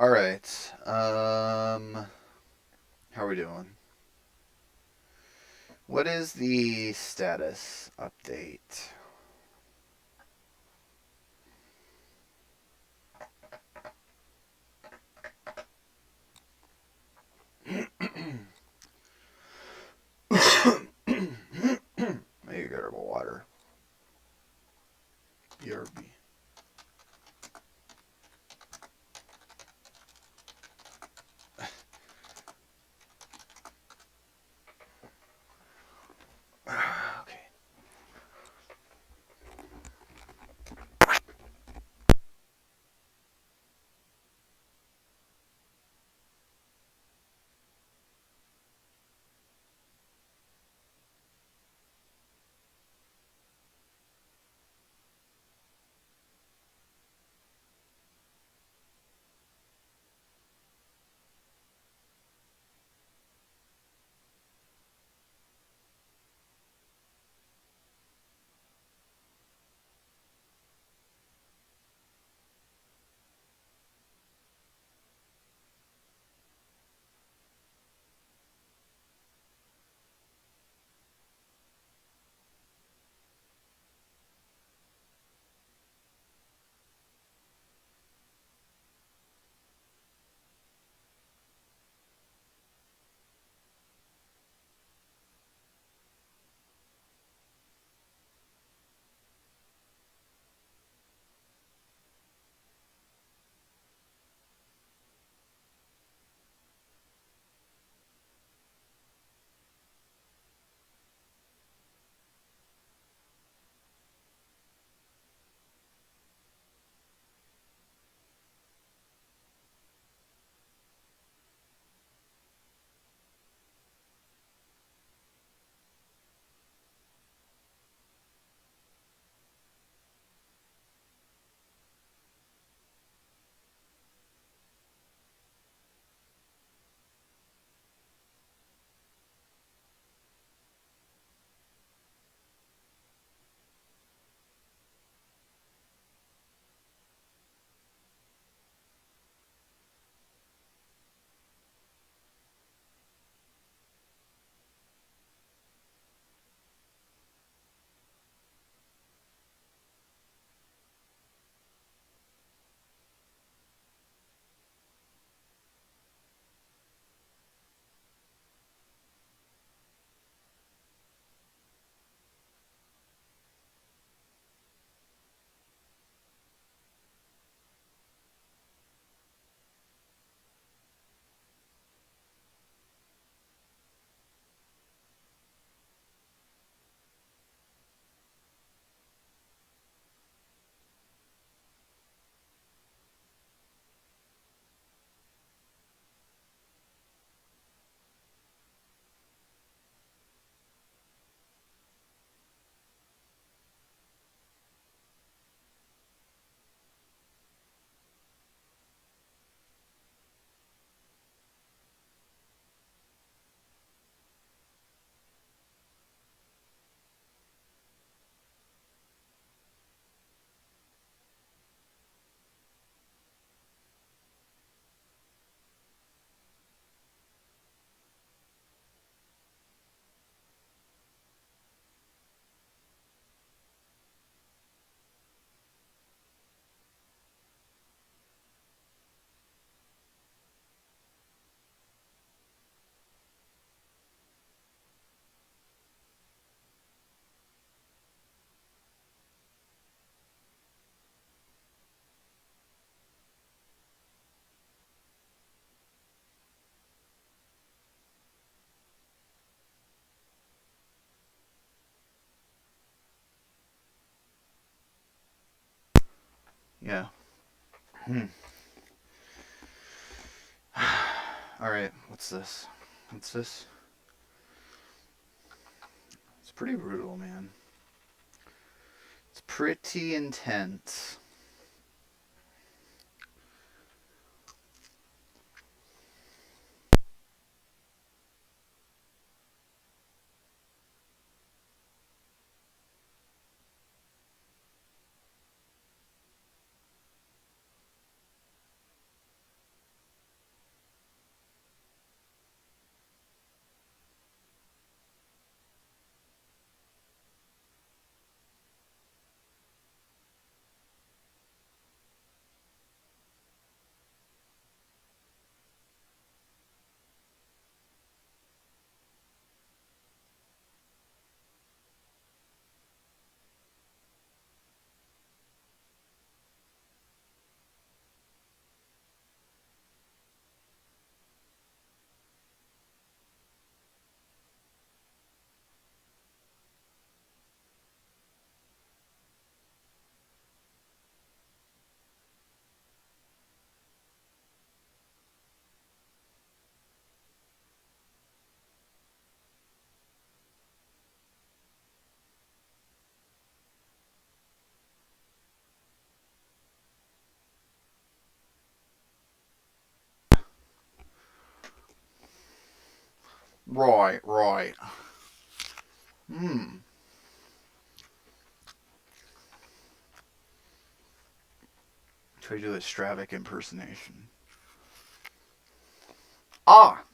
All right. How are we doing? What is the status update? Maybe get herbal water. BRB. Okay. Yeah. Hmm. All right. What's this? What's this? It's pretty brutal, man. It's pretty intense. Right, right. Hmm. Try to do a Stravik impersonation. Ah!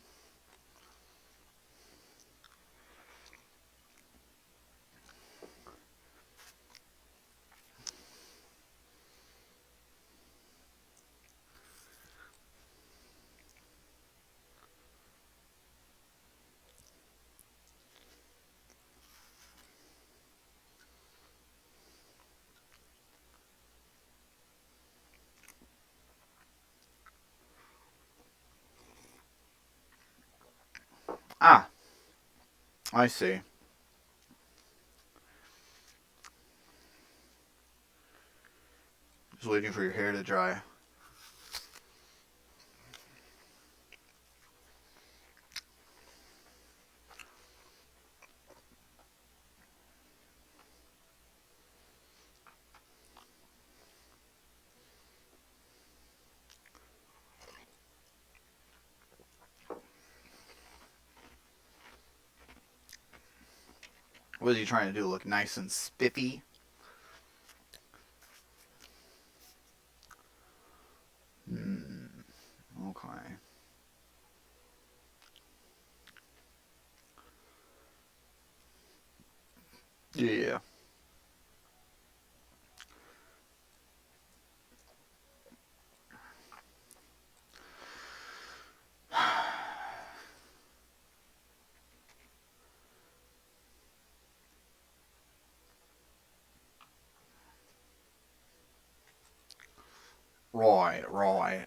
Ah! I see. Just waiting for your hair to dry. What is he trying to do? Look nice and spiffy? Hmm. Okay. Yeah. Right, right.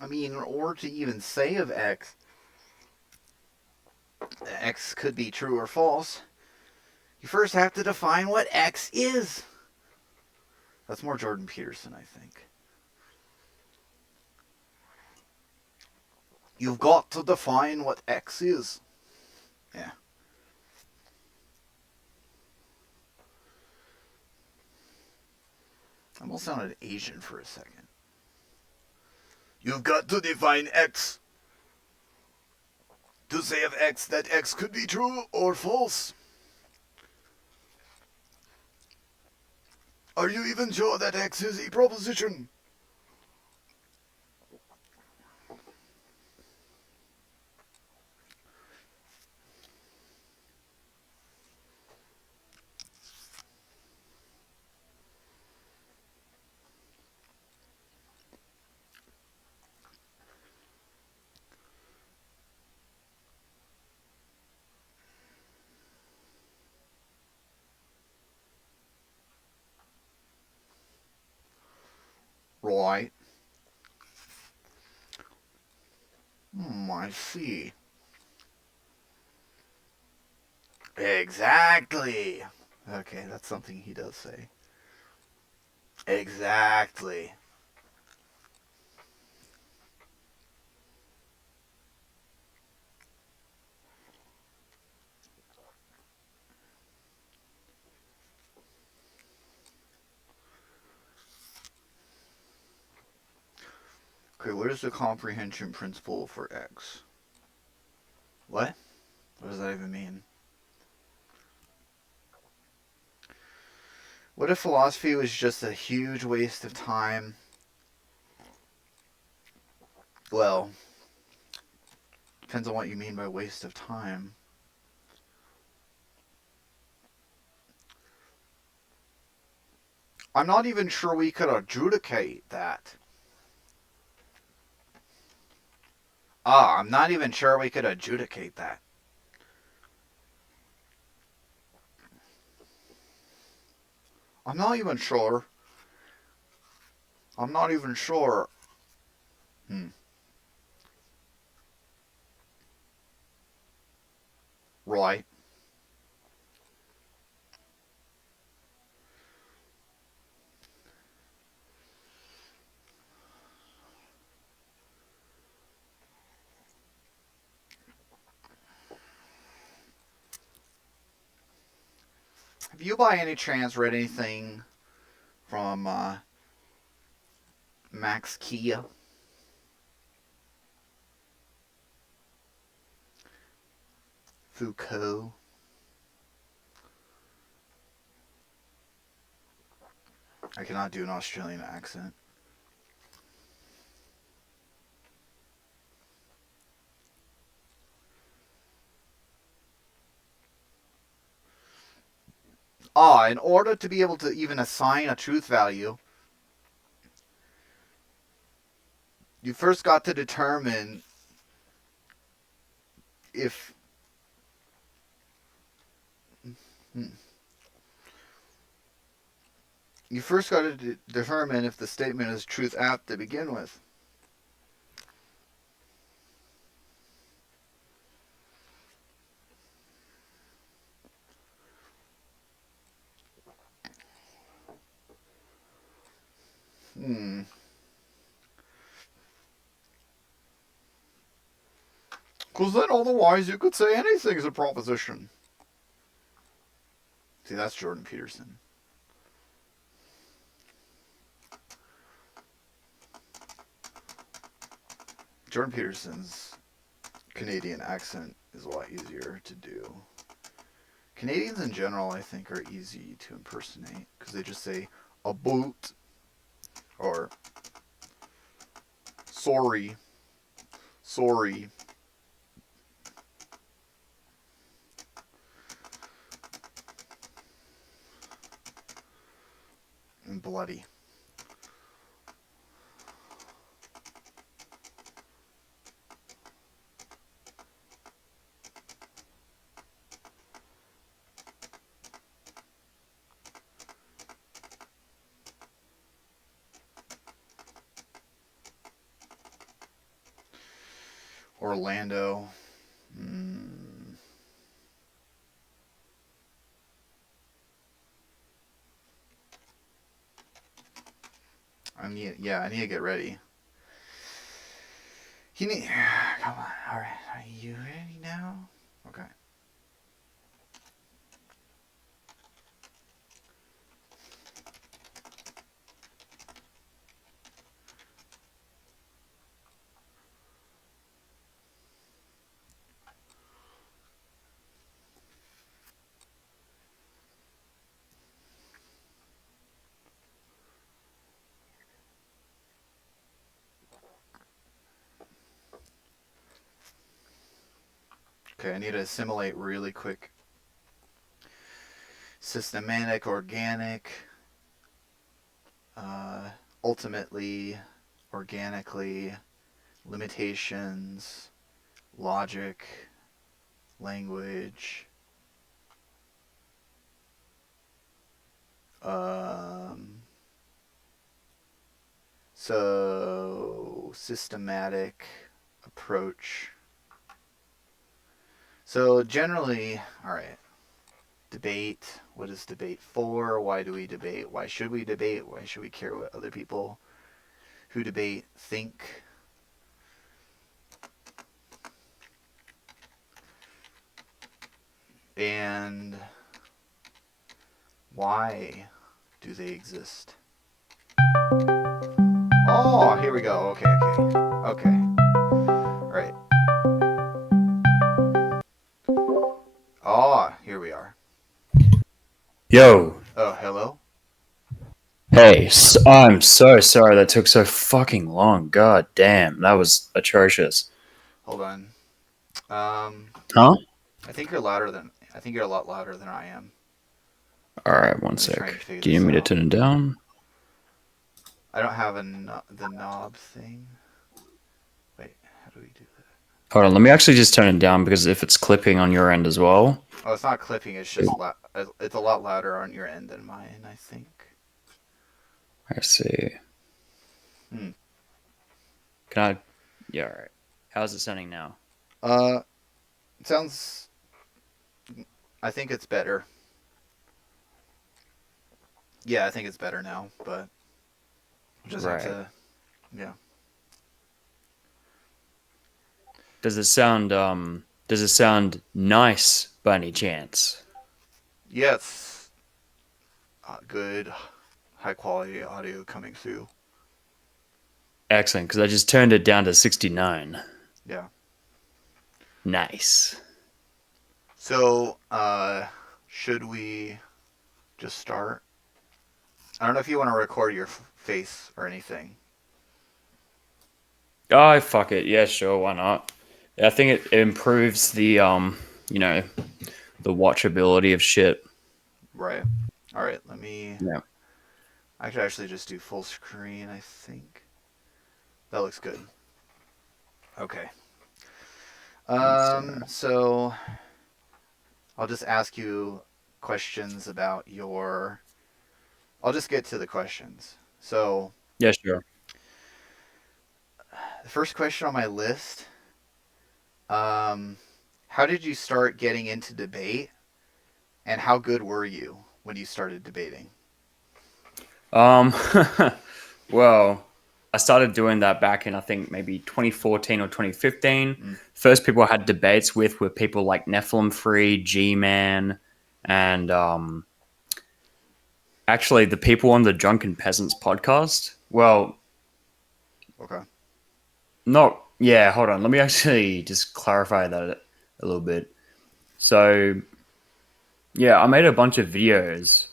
I mean, in order to even say of X, X could be true or false, you first have to define what X is. That's more Jordan Peterson, I think. You've got to define what X is. Yeah. I almost sounded Asian for a second. You've got to define X. To say of X that X could be true or false. Are you even sure that X is a proposition? Right. I see. Exactly. Okay, that's something he does say. Exactly. Okay, what is the comprehension principle for X? What? What does that even mean? What if philosophy was just a huge waste of time? Well, depends on what you mean by waste of time. I'm not even sure we could adjudicate that. I'm not even sure we could adjudicate that. I'm not even sure. I'm not even sure. Right. Have you by any chance read anything from Max Kia? Foucault? I cannot do an Australian accent. In order to be able to even assign a truth value, you first got to determine if you first got to determine if the statement is truth apt to begin with. Because then otherwise you could say anything's a proposition. See, that's Jordan Peterson. Jordan Peterson's Canadian accent is a lot easier to do. Canadians in general, I think, are easy to impersonate because they just say a boot or sorry, sorry. And bloody. Orlando. I need to get ready. Come on. All right. Are you ready now? Okay. Okay, I need to assimilate really quick. Systematic, organic, ultimately, organically, limitations, logic, language, so systematic approach. So generally, all right, debate. What is debate for? Why do we debate? Why should we debate? Why should we care what other people who debate think? And why do they exist? Oh, here we go. Okay. Right. Oh, here we are. Yo. Oh, hello? Hey, I'm so sorry that took so fucking long. God damn, that was atrocious. Hold on. Um, Huh? I think you're a lot louder than I am. Alright, one Let me try sec. and figure Do you this need me to out. turn it down? I don't have the knob thing. Wait, how do we do that? Hold on, let me actually just turn it down because if it's clipping on your end as well. Oh, it's not clipping. It's just it's a lot louder on your end than mine, I think. I see. Hmm. Can I? Yeah, alright. How's it sounding now? Uh, it sounds. I think it's better. Yeah, I think it's better now, but we'll just have Right. to. Yeah. Does it sound nice by any chance? Yes. Good, high quality audio coming through. Excellent, because I just turned it down to 69. Yeah. Nice. So, should we just start? I don't know if you want to record your face or anything. Oh, fuck it. Yeah, sure, why not? I think it improves the you know, the watchability of shit. Right. All right. Let me. Yeah. I could actually just do full screen. I think that looks good. Okay. So I'll just ask you questions about your. I'll just get to the questions. So Yeah, sure. the first question on my list. Um, how did you start getting into debate, and how good were you when you started debating? Um well, I started doing that back in I think maybe 2014 or 2015. Mm, First people I had debates with were people like Nephilim Free, G-Man, and actually the people on the Drunken Peasants podcast. Well, okay. not yeah, hold on. Let me actually just clarify that a little bit. So, yeah, I made a bunch of videos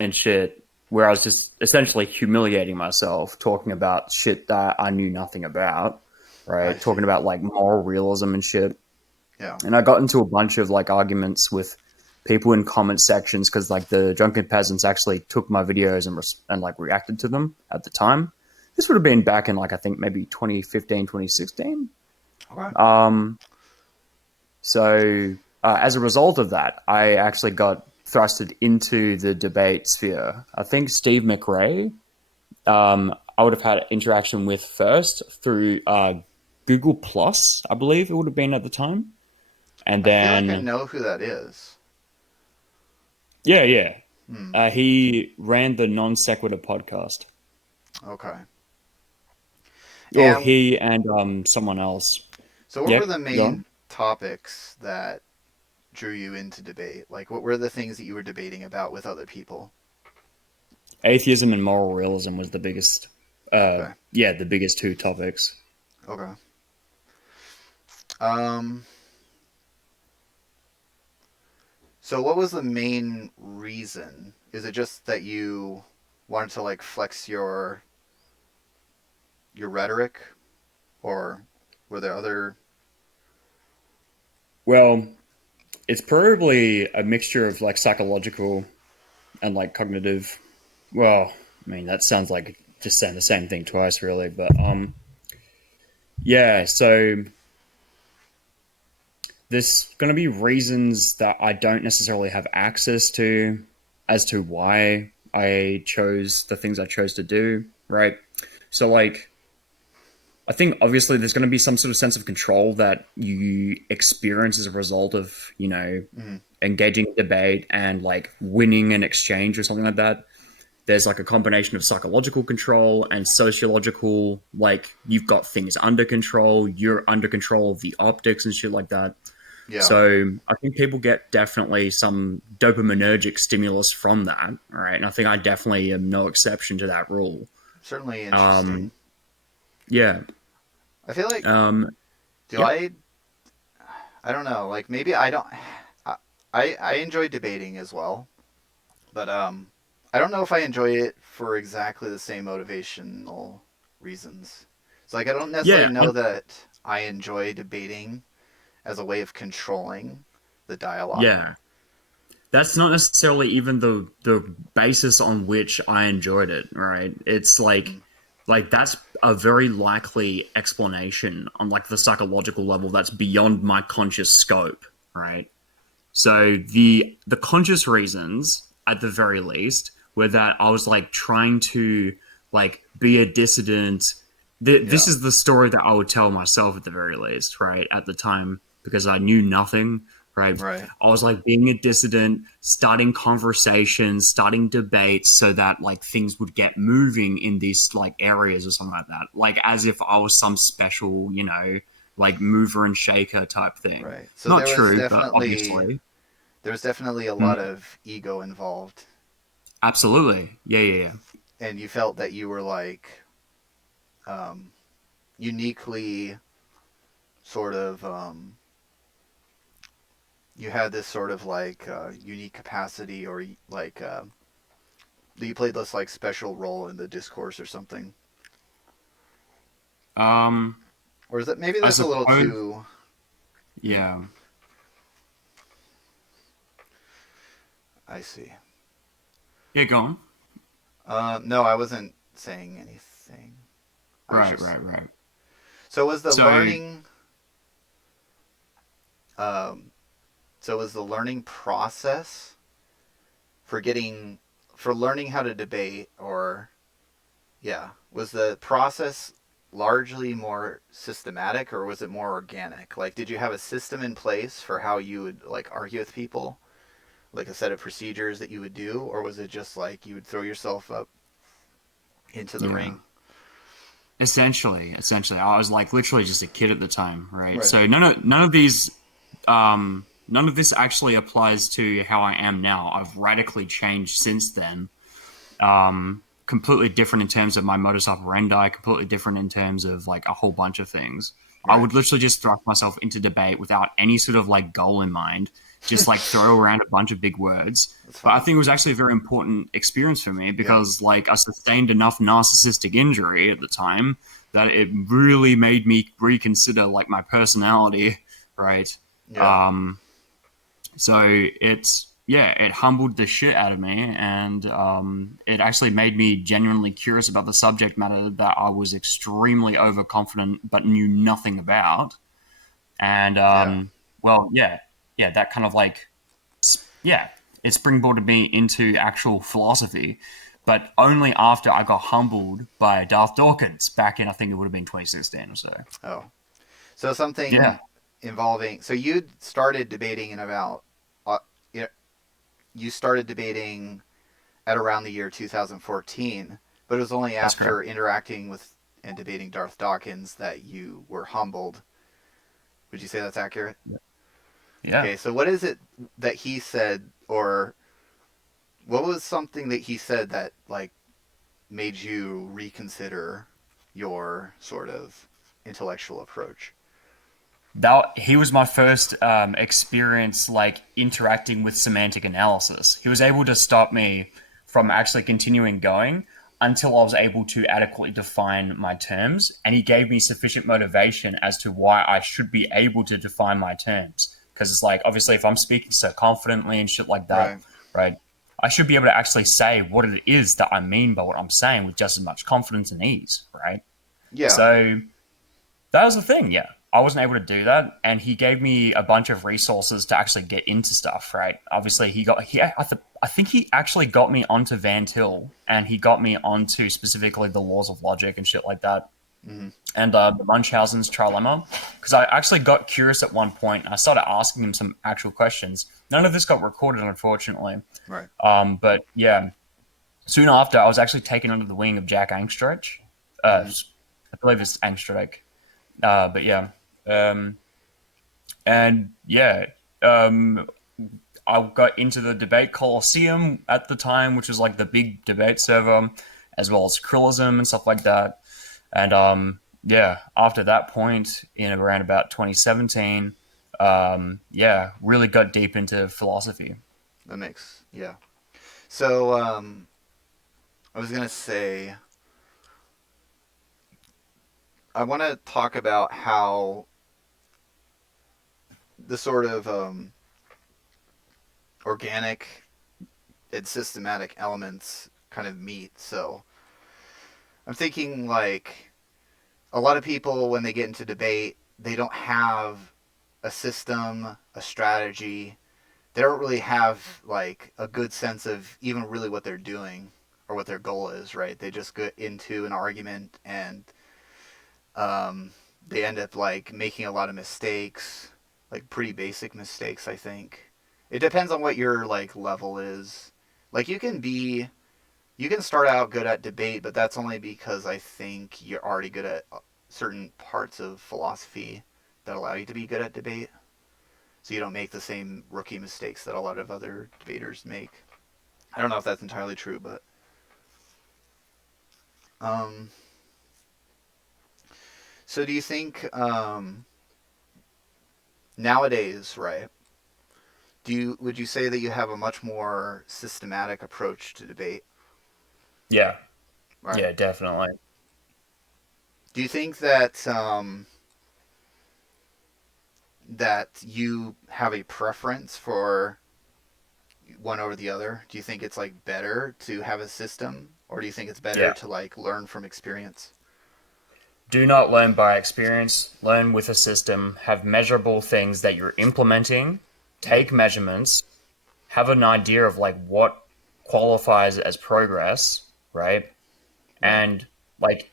and shit where I was just essentially humiliating myself, talking about shit that I knew nothing about, I right? Talking see. about like moral realism and shit. Yeah. And I got into a bunch of like arguments with people in comment sections because like the drunken peasants actually took my videos and like reacted to them at the time. This would have been back in like I think maybe 2015, 2016. Okay. Um, so as a result of that, I actually got thrusted into the debate sphere. I think Steve McRae, I would have had interaction with first through Google Plus, I believe it would have been at the time, and I feel like I then know who that is. yeah, Hmm. he ran the Non Sequitur podcast. Okay. Or And he and someone else. so, what Yeah, were the go on. main topics that drew you into debate? Like, what were the things that you were debating about with other people? Atheism and moral realism was the biggest. Okay. Yeah, the biggest two topics. Okay. Um. So, what was the main reason? Is it just that you wanted to like flex your rhetoric, or were there other? Well, it's probably a mixture of like psychological and like cognitive. Well, I mean that sounds like just saying the same thing twice, really. But yeah. So there's going to be reasons that I don't necessarily have access to as to why I chose the things I chose to do. Right. So like I think obviously there's going to be some sort of sense of control that you experience as a result of, Mm, engaging in debate and like winning an exchange or something like that. There's like a combination of psychological control and sociological, like you've got things under control, you're under control of the optics and shit like that. yeah. So I think people get definitely some dopaminergic stimulus from that. All right. And I think I definitely am no exception to that rule. Certainly Um, interesting. Yeah. I feel like Um, do yep. I don't know, like maybe I don't I I enjoy debating as well, but I don't know if I enjoy it for exactly the same motivational reasons. So like I don't necessarily Yeah. know that I enjoy debating as a way of controlling the dialogue. Yeah. That's not necessarily even the basis on which I enjoyed it, right? It's Mm, like that's a very likely explanation on like the psychological level that's beyond my conscious scope, right? So the conscious reasons at the very least were that I was like trying to like be a dissident. This yeah, is the story that I would tell myself at the very least, right? At the time, because I knew nothing, right? right. I was like being a dissident, starting conversations, starting debates so that like things would get moving in these like areas or something like that. Like as if I was some special, like mover and shaker type thing. Right. So Not true, but obviously. there was definitely a lot Mm, of ego involved, absolutely. Yeah, yeah, yeah. and you felt that you were like um, uniquely sort of you had this sort of like unique capacity or like you played this like special role in the discourse or something. Um, Or is that maybe I that's a little suppose, too? Hmm, yeah. I see. Yeah, go on. No, I wasn't saying anything. I was Right, just right, right. so was the So, learning. Um, so was the learning process for getting for learning how to debate or yeah was the process largely more systematic or was it more organic? Like, did you have a system in place for how you would like argue with people, like a set of procedures that you would do, or was it just like you would throw yourself up into the yeah. ring? Essentially, I was like literally just a kid at the time, right? Right. So none of this actually applies to how I am now. I've radically changed since then. Completely different in terms of my modus operandi, completely different in terms of like a whole bunch of things. I Right. would literally just thrust myself into debate without any sort of like goal in mind, just like throw around a bunch of big words. That's But I funny. think it was actually a very important experience for me Yeah. because like I sustained enough narcissistic injury at the time that it really made me reconsider like my personality, right? Yeah. Um, so it humbled the shit out of me, and it actually made me genuinely curious about the subject matter that I was extremely overconfident but knew nothing about. And Yeah. yeah, that kind of like yeah, it springboarded me into actual philosophy, but only after I got humbled by Darth Dawkins back in I think it would have been 2016 or so. Oh, so something Yeah, involving. So you started debating in about. You know, you started debating at around the year 2014, but it was only that's correct. after interacting with and debating Darth Dawkins that you were humbled. Would you say that's accurate? Yeah. Okay, so what is it that he said, or what was something that he said that like made you reconsider your sort of intellectual approach? That he was my first experience like interacting with semantic analysis. He was able to stop me from actually continuing going until I was able to adequately define my terms, and he gave me sufficient motivation as to why I should be able to define my terms. Because it's like obviously if I'm speaking so confidently and shit like that, Right. right? I should be able to actually say what it is that I mean by what I'm saying with just as much confidence and ease, right? Yeah. So that was the thing, yeah. I wasn't able to do that, and he gave me a bunch of resources to actually get into stuff. Right? Obviously, I think he actually got me onto Van Til, and he got me onto specifically the laws of logic and shit like that, Mm-hmm. and the Munchausen's trilemma. Because I actually got curious at one point, and I started asking him some actual questions. None of this got recorded, unfortunately. Right. But yeah, soon after, I was actually taken under the wing of Jack Angstreich. Mm-hmm. I believe it's Angstreich. But yeah, um, and yeah, um, I got into the debate Coliseum at the time, which was like the big debate server, as well as Krillism and stuff like that. And yeah, after that point in around about 2017, yeah, really got deep into philosophy. That makes, yeah. So I was gonna say I want to talk about how the sort of organic and systematic elements kind of meet. So I'm thinking like a lot of people when they get into debate, they don't have a system, a strategy. They don't really have like a good sense of even really what they're doing or what their goal is, right? They just get into an argument and um, they end up like making a lot of mistakes, like pretty basic mistakes, I think. It depends on what your like level is. Like you can start out good at debate, but that's only because I think you're already good at certain parts of philosophy that allow you to be good at debate. So you don't make the same rookie mistakes that a lot of other debaters make. I don't know if that's entirely true, but um, so do you think nowadays, right? Do you would you say that you have a much more systematic approach to debate, Yeah, right? yeah, definitely. Do you think that that you have a preference for one over the other? Do you think it's like better to have a system, or do you think it's better Yeah. to like learn from experience? Do not learn by experience. Learn with a system. Have measurable things that you're implementing. Mm, Take measurements. Have an idea of like what qualifies as progress, right? right. And like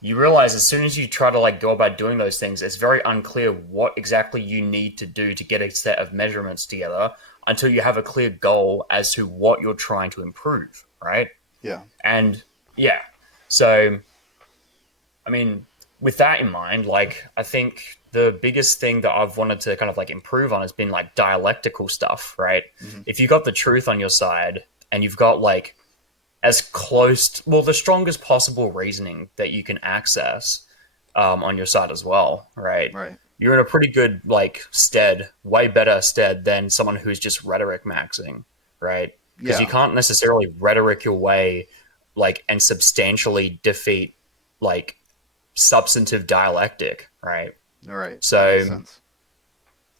you realize as soon as you try to like go about doing those things, it's very unclear what exactly you need to do to get a set of measurements together until you have a clear goal as to what you're trying to improve, right? Yeah. And yeah, so I mean, with that in mind, like I think the biggest thing that I've wanted to kind of like improve on has been like dialectical stuff, right? Hmm. If you got the truth on your side and you've got like as close to, well, the strongest possible reasoning that you can access on your side as well, right? Right. You're in a pretty good like stead, way better stead than someone who's just rhetoric maxing, right? Because you Yeah. can't necessarily rhetoric your way like and substantially defeat like substantive dialectic, right? All right. That makes So sense.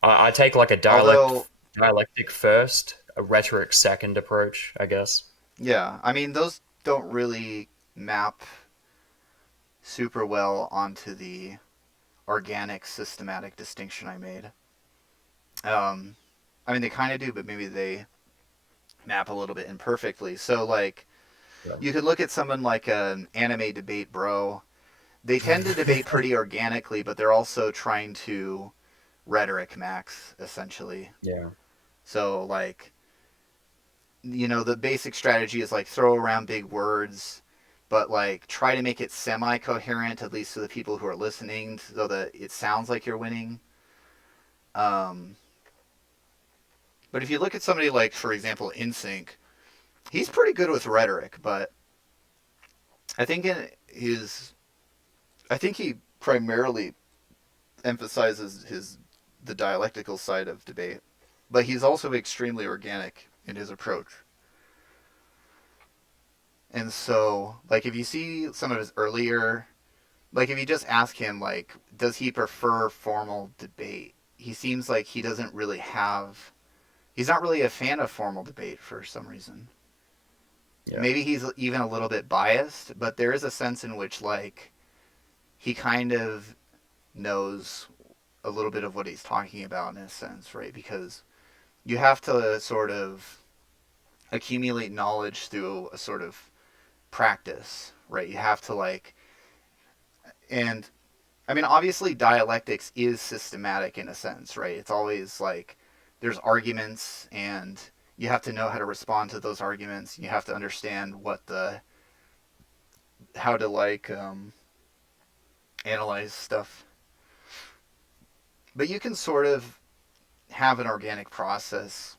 I take like a Although, dialectic first, a rhetoric second approach, I guess. yeah, I mean those don't really map super well onto the organic systematic distinction I made. Um, I mean they kind of do, but maybe they map a little bit imperfectly. So like you could look at someone like an anime debate bro. They tend to debate pretty organically, but they're also trying to rhetoric max essentially. Yeah. So like the basic strategy is like throw around big words, but like try to make it semi coherent at least to the people who are listening, so that it sounds like you're winning. Um, but if you look at somebody like, for example, InSync, he's pretty good with rhetoric, but I think in his, I think he primarily emphasizes his the dialectical side of debate, but he's also extremely organic in his approach. And so, like, if you see some of his earlier, like, if you just ask him, like, does he prefer formal debate? He seems like he doesn't really have. He's not really a fan of formal debate for some reason. Yeah. Maybe he's even a little bit biased, but there is a sense in which, like, he kind of knows a little bit of what he's talking about in a sense, right? Because you have to sort of accumulate knowledge through a sort of practice, right? You have to, like, and I mean, obviously, dialectics is systematic in a sense, right? It's always like there's arguments, and you have to know how to respond to those arguments. You have to understand what the how to like analyze stuff. But you can sort of have an organic process,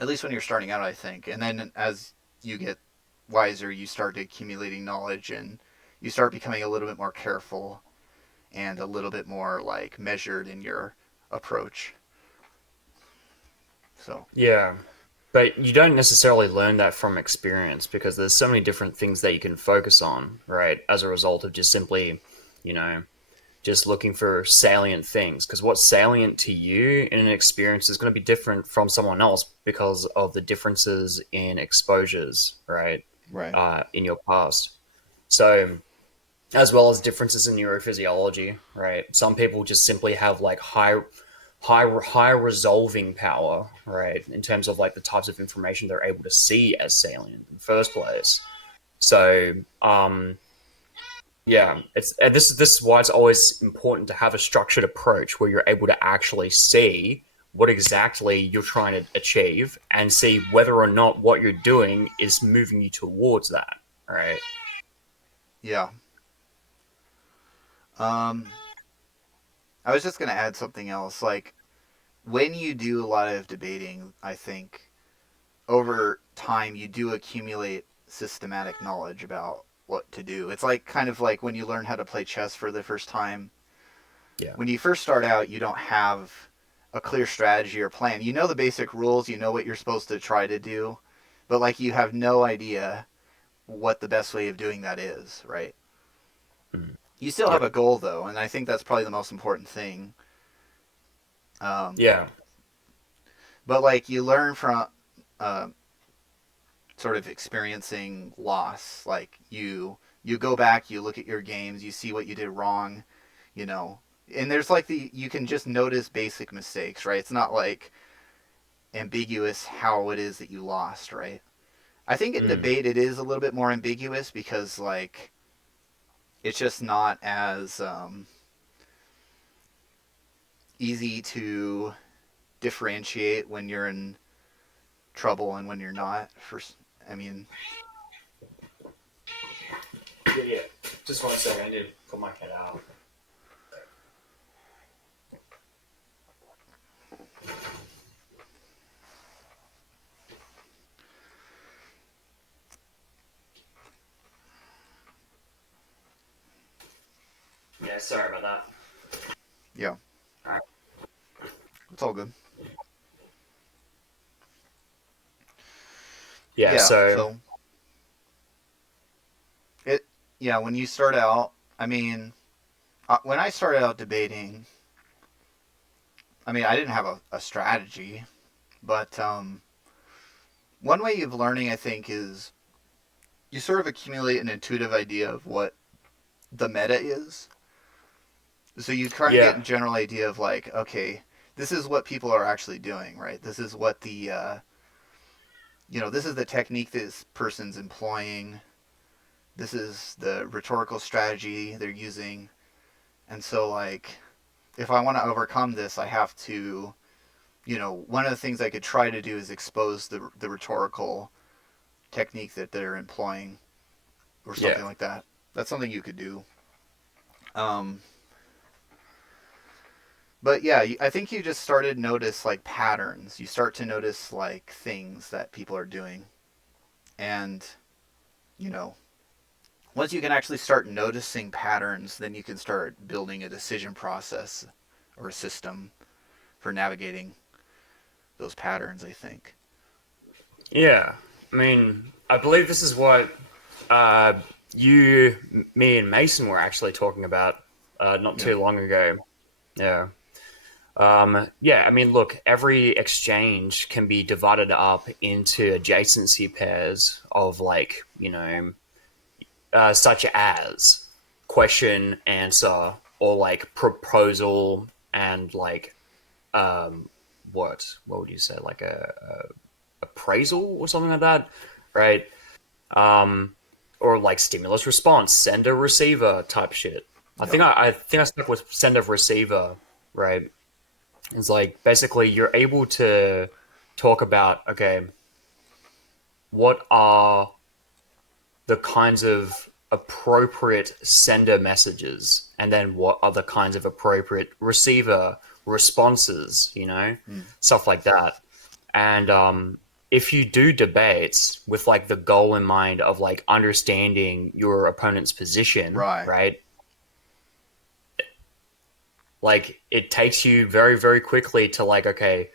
at least when you're starting out, I think. And then as you get wiser, you start accumulating knowledge, and you start becoming a little bit more careful. and a little bit more like measured in your approach. So, Yeah. But you don't necessarily learn that from experience because there's so many different things that you can focus on, right? As a result of just simply, you know, just looking for salient things. Because what's salient to you in an experience is going to be different from someone else because of the differences in exposures, right? right. In your past. So, as well as differences in neurophysiology, right? Some people just simply have like high resolving power, right? In terms of like the types of information they're able to see as salient in the first place. So, yeah, it's this is why it's always important to have a structured approach where you're able to actually see what exactly you're trying to achieve and see whether or not what you're doing is moving you towards that, right? Yeah. Um, I was just gonna add something else. Like when you do a lot of debating, I think over time you do accumulate systematic knowledge about what to do. It's like kind of like when you learn how to play chess for the first time. Yeah. When you first start out, you don't have a clear strategy or plan. You know the basic rules, you know what you're supposed to try to do, but like you have no idea what the best way of doing that is, right? Mm. You still have Yep. a goal though, and I think that's probably the most important thing. Um, Yeah. but like you learn from uh, sort of experiencing loss. Like you go back, you look at your games, you see what you did wrong, you know. And there's like the you can just notice basic mistakes, right? It's not like ambiguous how it is that you lost, right? I think in Mm. debate it is a little bit more ambiguous because like it's just not as easy to differentiate when you're in trouble and when you're not. First, I mean, Yeah, yeah. Just 1 second. I need to put my head out. Yeah, sorry about that. yeah, All right. it's all good. Yeah, Yeah, so so it yeah when you start out, I mean, when I started out debating, I mean I didn't have a strategy, but one way of learning I think is you sort of accumulate an intuitive idea of what the meta is. So you kind of get yeah, a general idea of like, okay, this is what people are actually doing, right? This is what the this is the technique this person's employing. This is the rhetorical strategy they're using. And so like if I want to overcome this, I have to, one of the things I could try to do is expose the rhetorical technique that they're employing or yeah, something like that. That's something you could do. Um, but yeah, I think you just started to notice like patterns. You start to notice like things that people are doing. And, you know, once you can actually start noticing patterns, then you can start building a decision process or a system for navigating those patterns, I think. yeah. I mean, I believe this is what uh, me, and Mason were actually talking about not Yeah. too long ago. Yeah. Yeah, I mean, look, every exchange can be divided up into adjacency pairs of, like, such as question, answer, or like proposal and like, what would you say, like a appraisal or something like that, right? Um, or like stimulus response, sender receiver type shit. Yeah. I think I stuck with sender receiver, right? It's like basically you're able to talk about, okay, what are the kinds of appropriate sender messages, and then what are the kinds of appropriate receiver responses, Mm. stuff like that. And if you do debates with like the goal in mind of like understanding your opponent's position, Right. right? like it takes you very, very quickly to like, okay,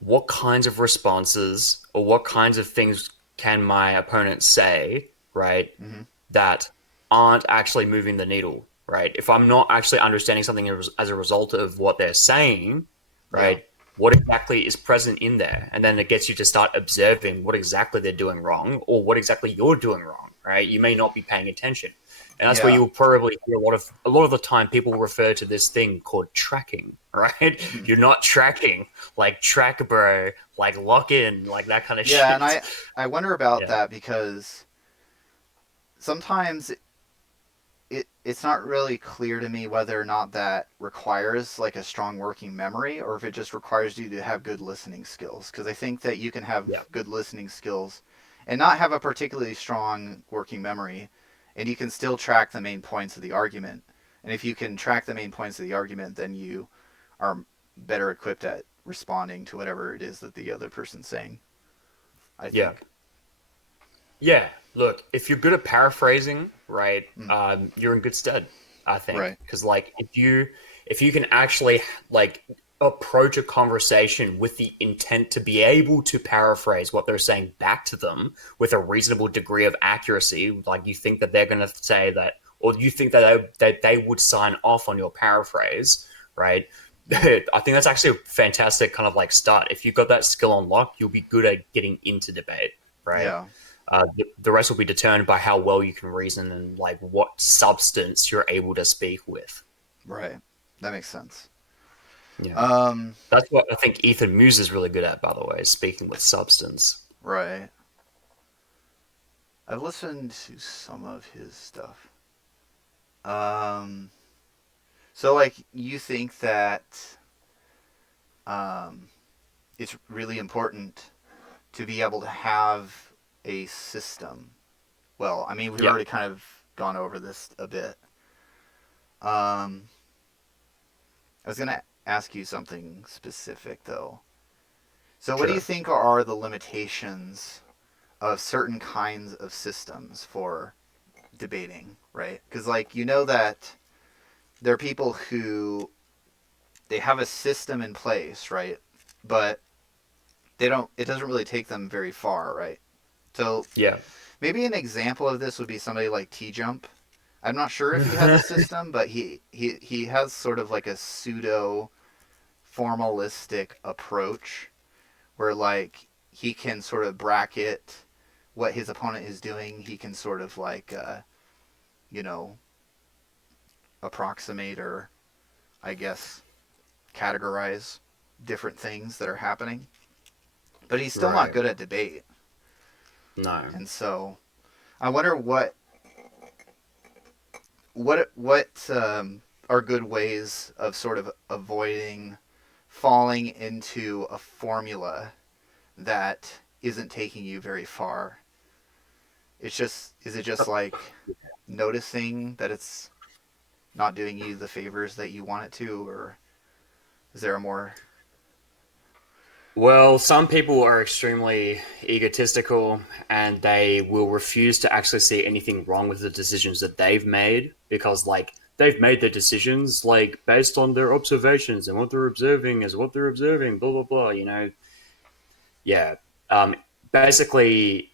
what kinds of responses or what kinds of things can my opponent say, right, Hmm. that aren't actually moving the needle, right? If I'm not actually understanding something as a result of what they're saying, Yeah. right, what exactly is present in there? And then it gets you to start observing what exactly they're doing wrong or what exactly you're doing wrong, right? You may not be paying attention. And that's where Yeah. you'll probably hear a lot of the time people refer to this thing called tracking, right? Mhm. You're not tracking, like track bro, like lock in, like that kind of Yeah, and shit. I wonder about Yeah. that because sometimes it's not really clear to me whether or not that requires like a strong working memory or if it just requires you to have good listening skills, because I think that you can Yeah. have good listening skills and not have a particularly strong working memory, and you can still track the main points of the argument. And if you can track the main points of the argument, then you are better equipped at responding to whatever it is that the other person's saying, I Yeah. think. Yeah, look, if you're good at paraphrasing, right, Mm, you're in good stead, I think, right. because like if you can actually like approach a conversation with the intent to be able to paraphrase what they're saying back to them with a reasonable degree of accuracy, like you think that they're going to say that, or you think that they would sign off on your paraphrase, right? Mm, I think that's actually a fantastic kind of like start. If you've got that skill unlocked, you'll be good at getting into debate, right? yeah. The rest will be determined by how well you can reason and like what substance you're able to speak with. Right. That makes sense. Yeah, Um, that's what I think Ethan Muse is really good at, by the way, speaking with substance. right. I've listened to some of his stuff. Um, so like you think that um, it's really important to be able to have a system. Well, I mean, we've Yeah, already kind of gone over this a bit. Um, I was gonna ask you something specific though. So, what do you sure. think are the limitations of certain kinds of systems for debating? Right? Because like you know that there are people who they have a system in place, right? But they don't. It doesn't really take them very far, right? So Yeah. maybe an example of this would be somebody like T Jump. I'm not sure if he has a system, but he has sort of like a pseudo formalistic approach where like he can sort of bracket what his opponent is doing. He can sort of like you know approximate or I guess categorize different things that are happening. But he's still not Right. good at debate. No. And so I wonder what are good ways of sort of avoiding falling into a formula that isn't taking you very far. It's just is it just like noticing that it's not doing you the favors that you want it to, or is there a more Well, some people are extremely egotistical and they will refuse to actually see anything wrong with the decisions that they've made because, like, they've made their decisions, like, based on their observations and what they're observing is what they're observing, blah, blah, blah, you know? Yeah. Um, Basically,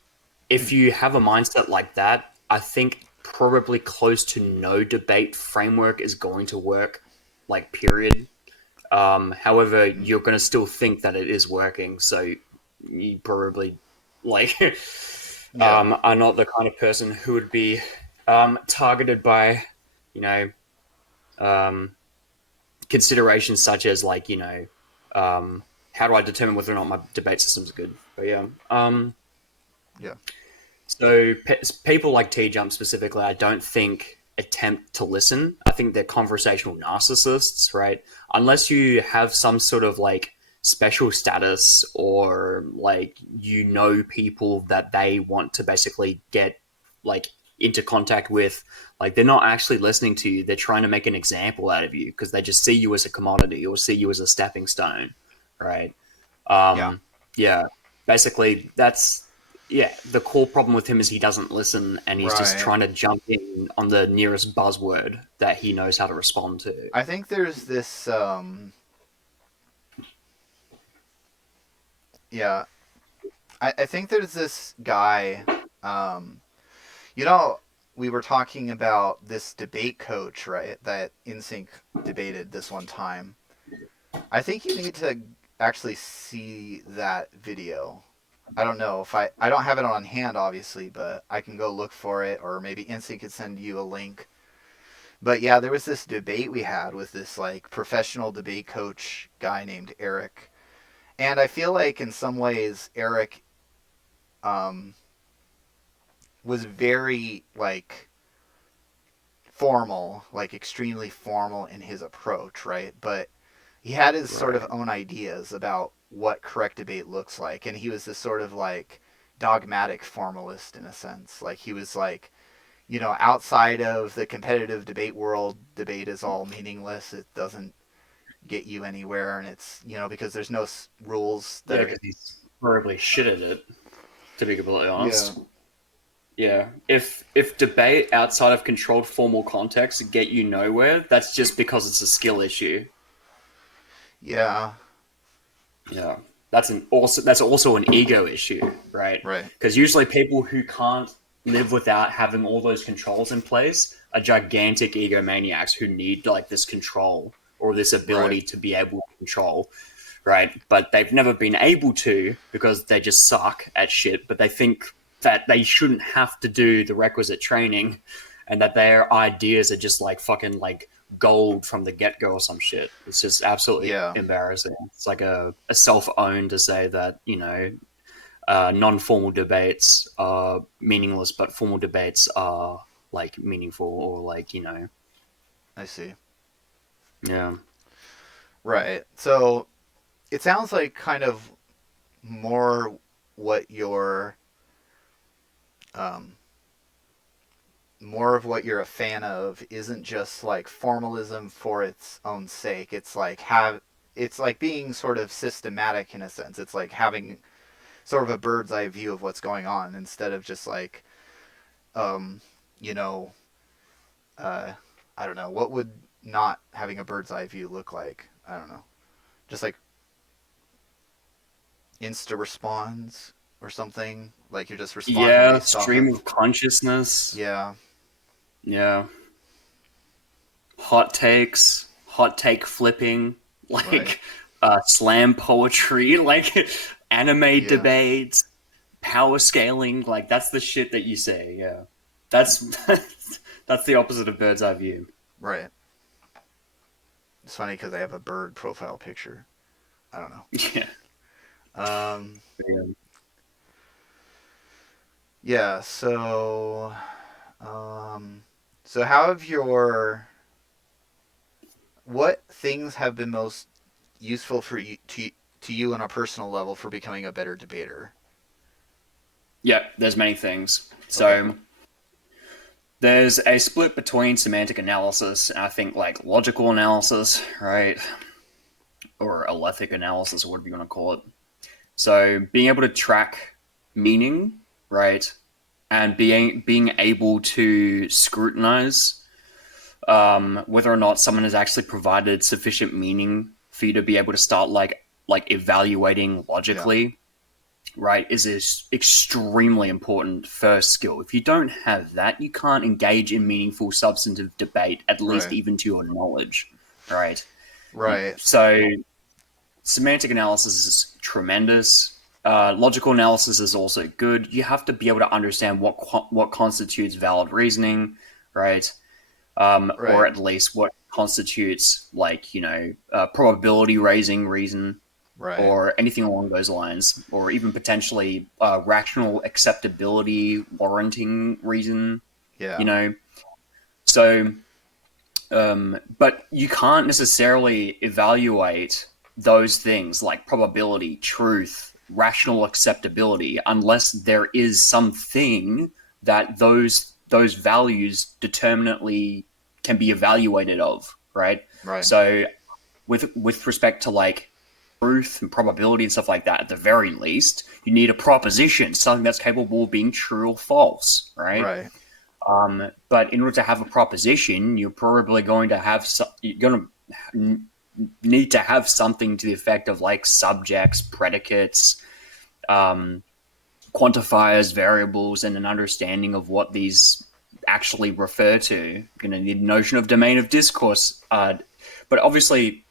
if hmm, you have a mindset like that, I think probably close to no debate framework is going to work, like, period. However, hmm, you're going to still think that it is working, so you probably like yeah, are not the kind of person who would be targeted by, you know, um, considerations such as like how do I determine whether or not my debate system's good? But yeah, yeah, so people like T Jump specifically, I don't think attempt to listen. I think they're conversational narcissists, right? Unless you have some sort of like special status or like people that they want to basically get like into contact with, like they're not actually listening to you. They're trying to make an example out of you because they just see you as a commodity or see you as a stepping stone, right? yeah, Um, yeah, basically that's the core problem with him is he doesn't listen, and he's just Right. trying to jump in on the nearest buzzword that he knows how to respond to. I think there's this yeah, I think there's this guy, um, you know, we were talking about this debate coach, right? That InSync debated this one time. I think you need to actually see that video. I don't know if I don't have it on hand, obviously, but I can go look for it, or maybe InSync could send you a link. But yeah, there was this debate we had with this like professional debate coach guy named Eric, and I feel like in some ways Eric um, was very like formal, like extremely formal in his approach, right? But he had his sort of Right. own ideas about what correct debate looks like, and he was this sort of like dogmatic formalist in a sense. Like he was like, you know, outside of the competitive debate world, debate is all meaningless. It doesn't get you anywhere, and it's, you know, because there's no rules that Yeah, are. because he's horribly shit at it, to be completely Yeah. honest. Yeah, if debate outside of controlled formal context get you nowhere, that's just because it's a skill issue. Yeah. Yeah, that's also an ego issue, right? Right. Because usually people who can't live without having all those controls in place are gigantic egomaniacs who need like this control or this ability Right. to be able to control, right? But they've never been able to because they just suck at shit. But they think that they shouldn't have to do the requisite training, and that their ideas are just like fucking like gold from the get go or some shit. It's just absolutely Yeah. embarrassing. It's like a self own to say that, you know, non formal debates are meaningless, but formal debates are like meaningful or like, you know, I see. yeah. Right. So it sounds like kind of more what you're um, more of what you're a fan of isn't just like formalism for its own sake. It's like being sort of systematic in a sense. It's like having sort of a bird's eye view of what's going on instead of just like um, you know, uh, I don't know, what would not having a bird's eye view look like? I don't know. Just like insta responds or something. Like you're just responding Yeah, based off stream of. of consciousness. Yeah. Yeah. Hot take flipping, Right. like slam poetry, like anime Yeah. debates, power scaling. Like that's the shit that you say. Yeah, that's that's the opposite of bird's eye view. Right. It's funny because I have a bird profile picture. I don't know. Yeah. Um. Yeah. Yeah. So. Um. So how have your what things have been most useful for you to you on a personal level for becoming a better debater? Yeah, there's many things. Okay. So there's a split between semantic analysis and I think like logical analysis, right? Or alethic analysis, or whatever you want to call it. So being able to track meaning, right? And being able to scrutinize whether or not someone has actually provided sufficient meaning for you to be able to start like evaluating Yeah. logically, right, is this extremely important first skill. If you don't have that, you can't engage in meaningful substantive debate, at least Right. even to your knowledge, right? Right. So semantic analysis is tremendous. Logical analysis is also good. You have to be able to understand what constitutes valid reasoning, right? Or Right. at least what constitutes like, you know, probability raising reason Right. or anything along those lines, or even potentially rational acceptability warranting reason, you Yeah. know. So, but you can't necessarily evaluate those things like probability, truth, rational acceptability unless there is something that those values determinately can be evaluated of, right? Right. So with respect to like truth and probability and stuff like that, at the very least, you need a proposition, something that's capable of being true or false, right? Right. But in order to have a proposition, you're probably going to have need to have something to the effect of like subjects, predicates, quantifiers, variables, and an understanding of what these actually refer to. You're going to need a notion of domain of discourse, but obviously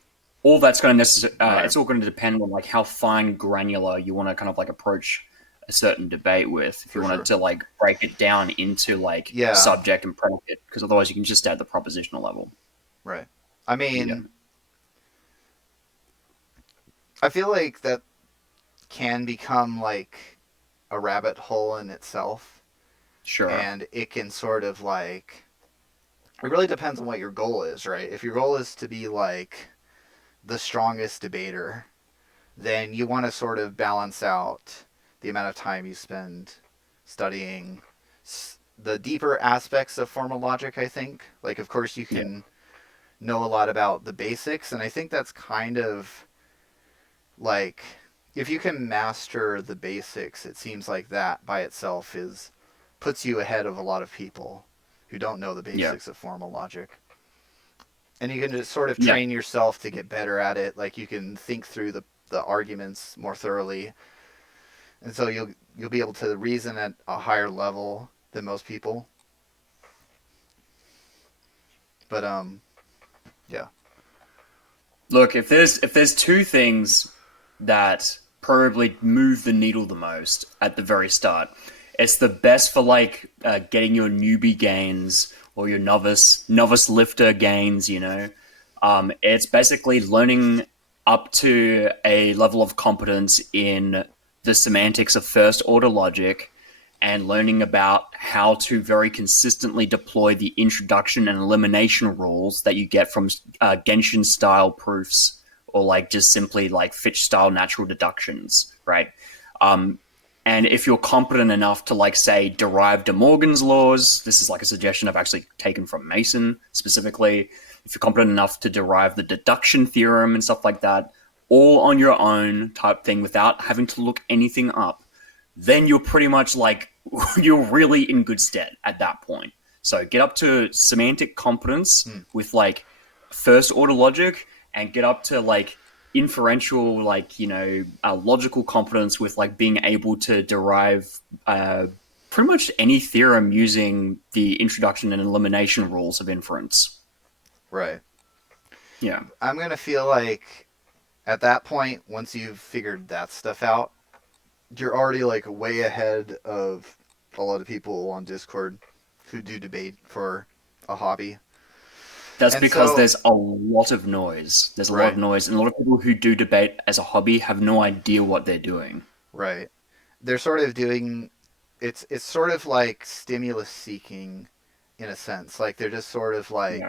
all that's going to it's all going to depend on like how fine granular you want to kind of like approach a certain debate with. If you wanted to like break it down into like subject and predicate, because otherwise you can just stay at the propositional level. Right. I mean, I feel like that can become like a rabbit hole in itself. Sure. And it can sort of like, it really depends on what your goal is, right? If your goal is to be like the strongest debater, then you want to sort of balance out the amount of time you spend studying the deeper aspects of formal logic, I think. Like, of course, you can know a lot about the basics, and I think that's kind of like, if you can master the basics, it seems like that by itself puts you ahead of a lot of people who don't know the basics of formal logic. And you can just sort of train yourself to get better at it. Like, you can think through the arguments more thoroughly, and so you'll be able to reason at a higher level than most people. But look, if there's two things that probably move the needle the most at the very start, it's the best for like getting your newbie gains or your novice lifter gains, you know. It's basically learning up to a level of competence in the semantics of first order logic and learning about how to very consistently deploy the introduction and elimination rules that you get from Genshin style proofs, or like just simply like Fitch style natural deductions, right? And if you're competent enough to like say derive De Morgan's laws, this is like a suggestion I've actually taken from Mason specifically. If you're competent enough to derive the deduction theorem and stuff like that, all on your own type thing without having to look anything up, then you're pretty much like, you're really in good stead at that point. So get up to semantic competence with like first order logic, and get up to like inferential, like, you know, logical competence with like being able to derive pretty much any theorem using the introduction and elimination rules of inference. Right. Yeah. I'm going to feel like at that point, once you've figured that stuff out, you're already like way ahead of a lot of people on Discord who do debate for a hobby. That's because there's a lot of noise. There's a lot of noise, and a lot of people who do debate as a hobby have no idea what they're doing. Right. They're sort of doing, it's sort of like stimulus seeking in a sense. Like, they're just sort of like,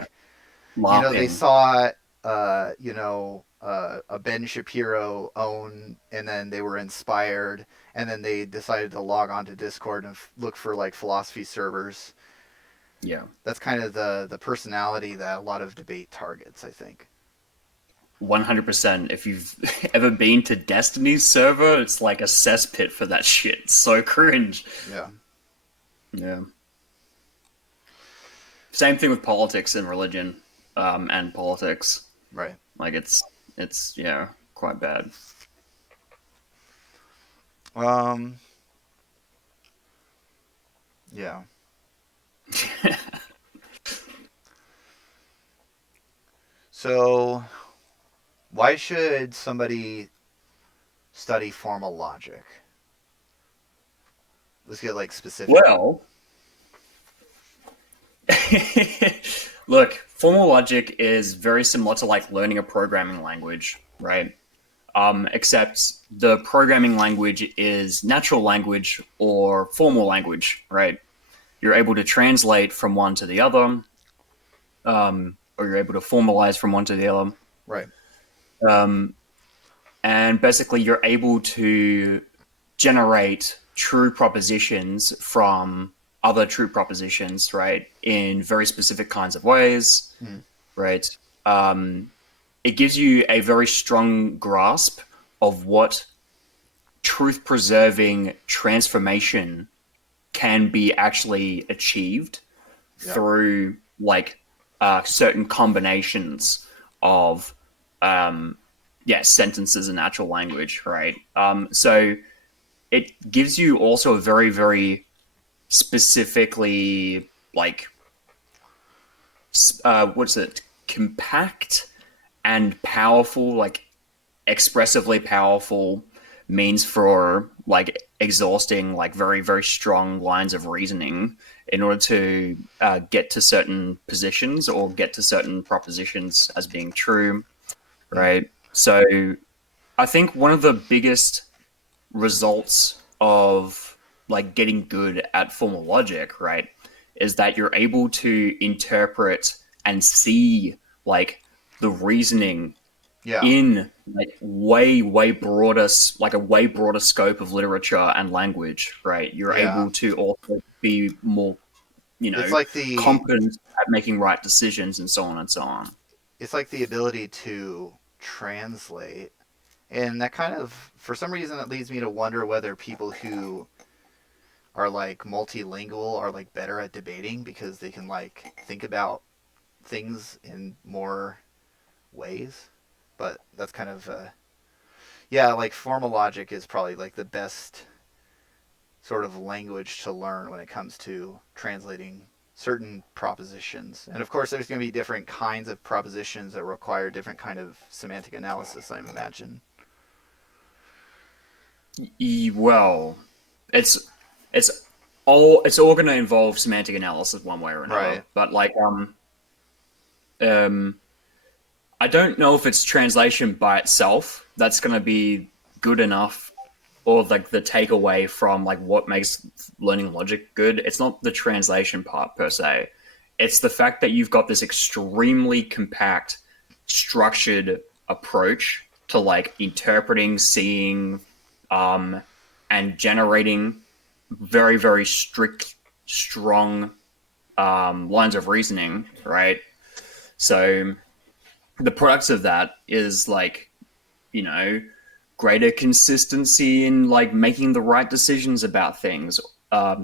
you know, they saw, a Ben Shapiro own, and then they were inspired, and then they decided to log on to Discord and look for like philosophy servers. Yeah. That's kind of the personality that a lot of debate targets, I think. 100%. If you've ever been to Destiny's server, it's like a cesspit for that shit. It's so cringe. Yeah. Yeah. Same thing with politics and religion, and politics. Right. Like it's quite bad. Yeah. So, why should somebody study formal logic? Let's get like specific. Well, look, formal logic is very similar to like learning a programming language, right? Except the programming language is natural language or formal language, right? You're able to translate from one to the other, or you're able to formalize from one to the other. Right. And basically you're able to generate true propositions from other true propositions, right, in very specific kinds of ways, right? It gives you a very strong grasp of what truth-preserving transformation can be actually achieved Yeah. through like certain combinations of sentences in natural language, right? So it gives you also a very, very specifically like what's it, compact and powerful, like expressively powerful means for like exhausting like very, very strong lines of reasoning in order to get to certain positions or get to certain propositions as being true, right? So I think one of the biggest results of like getting good at formal logic, right, is that you're able to interpret and see like the reasoning Yeah. in like way broader, like a way broader scope of literature and language, right? You're Yeah. able to also be more, It's like the competent at making right decisions and so on and so on. it's like the ability to translate. And that kind of, for some reason, it leads me to wonder whether people who are like multilingual are like better at debating because they can like think about things in more ways. But that's kind of, yeah, like formal logic is probably like the best sort of language to learn when it comes to translating certain propositions. And of course, there's going to be different kinds of propositions that require different kind of semantic analysis, I imagine. Well, it's it's all going to involve semantic analysis one way or another. Right. But like um I don't know if it's translation by itself that's going to be good enough, or like the takeaway from like what makes learning logic good. It's not the translation part per se. It's the fact that you've got this extremely compact, structured approach to like interpreting, seeing, and generating very, very strict, strong lines of reasoning, right? So the products of that is like, you know, greater consistency in like making the right decisions about things,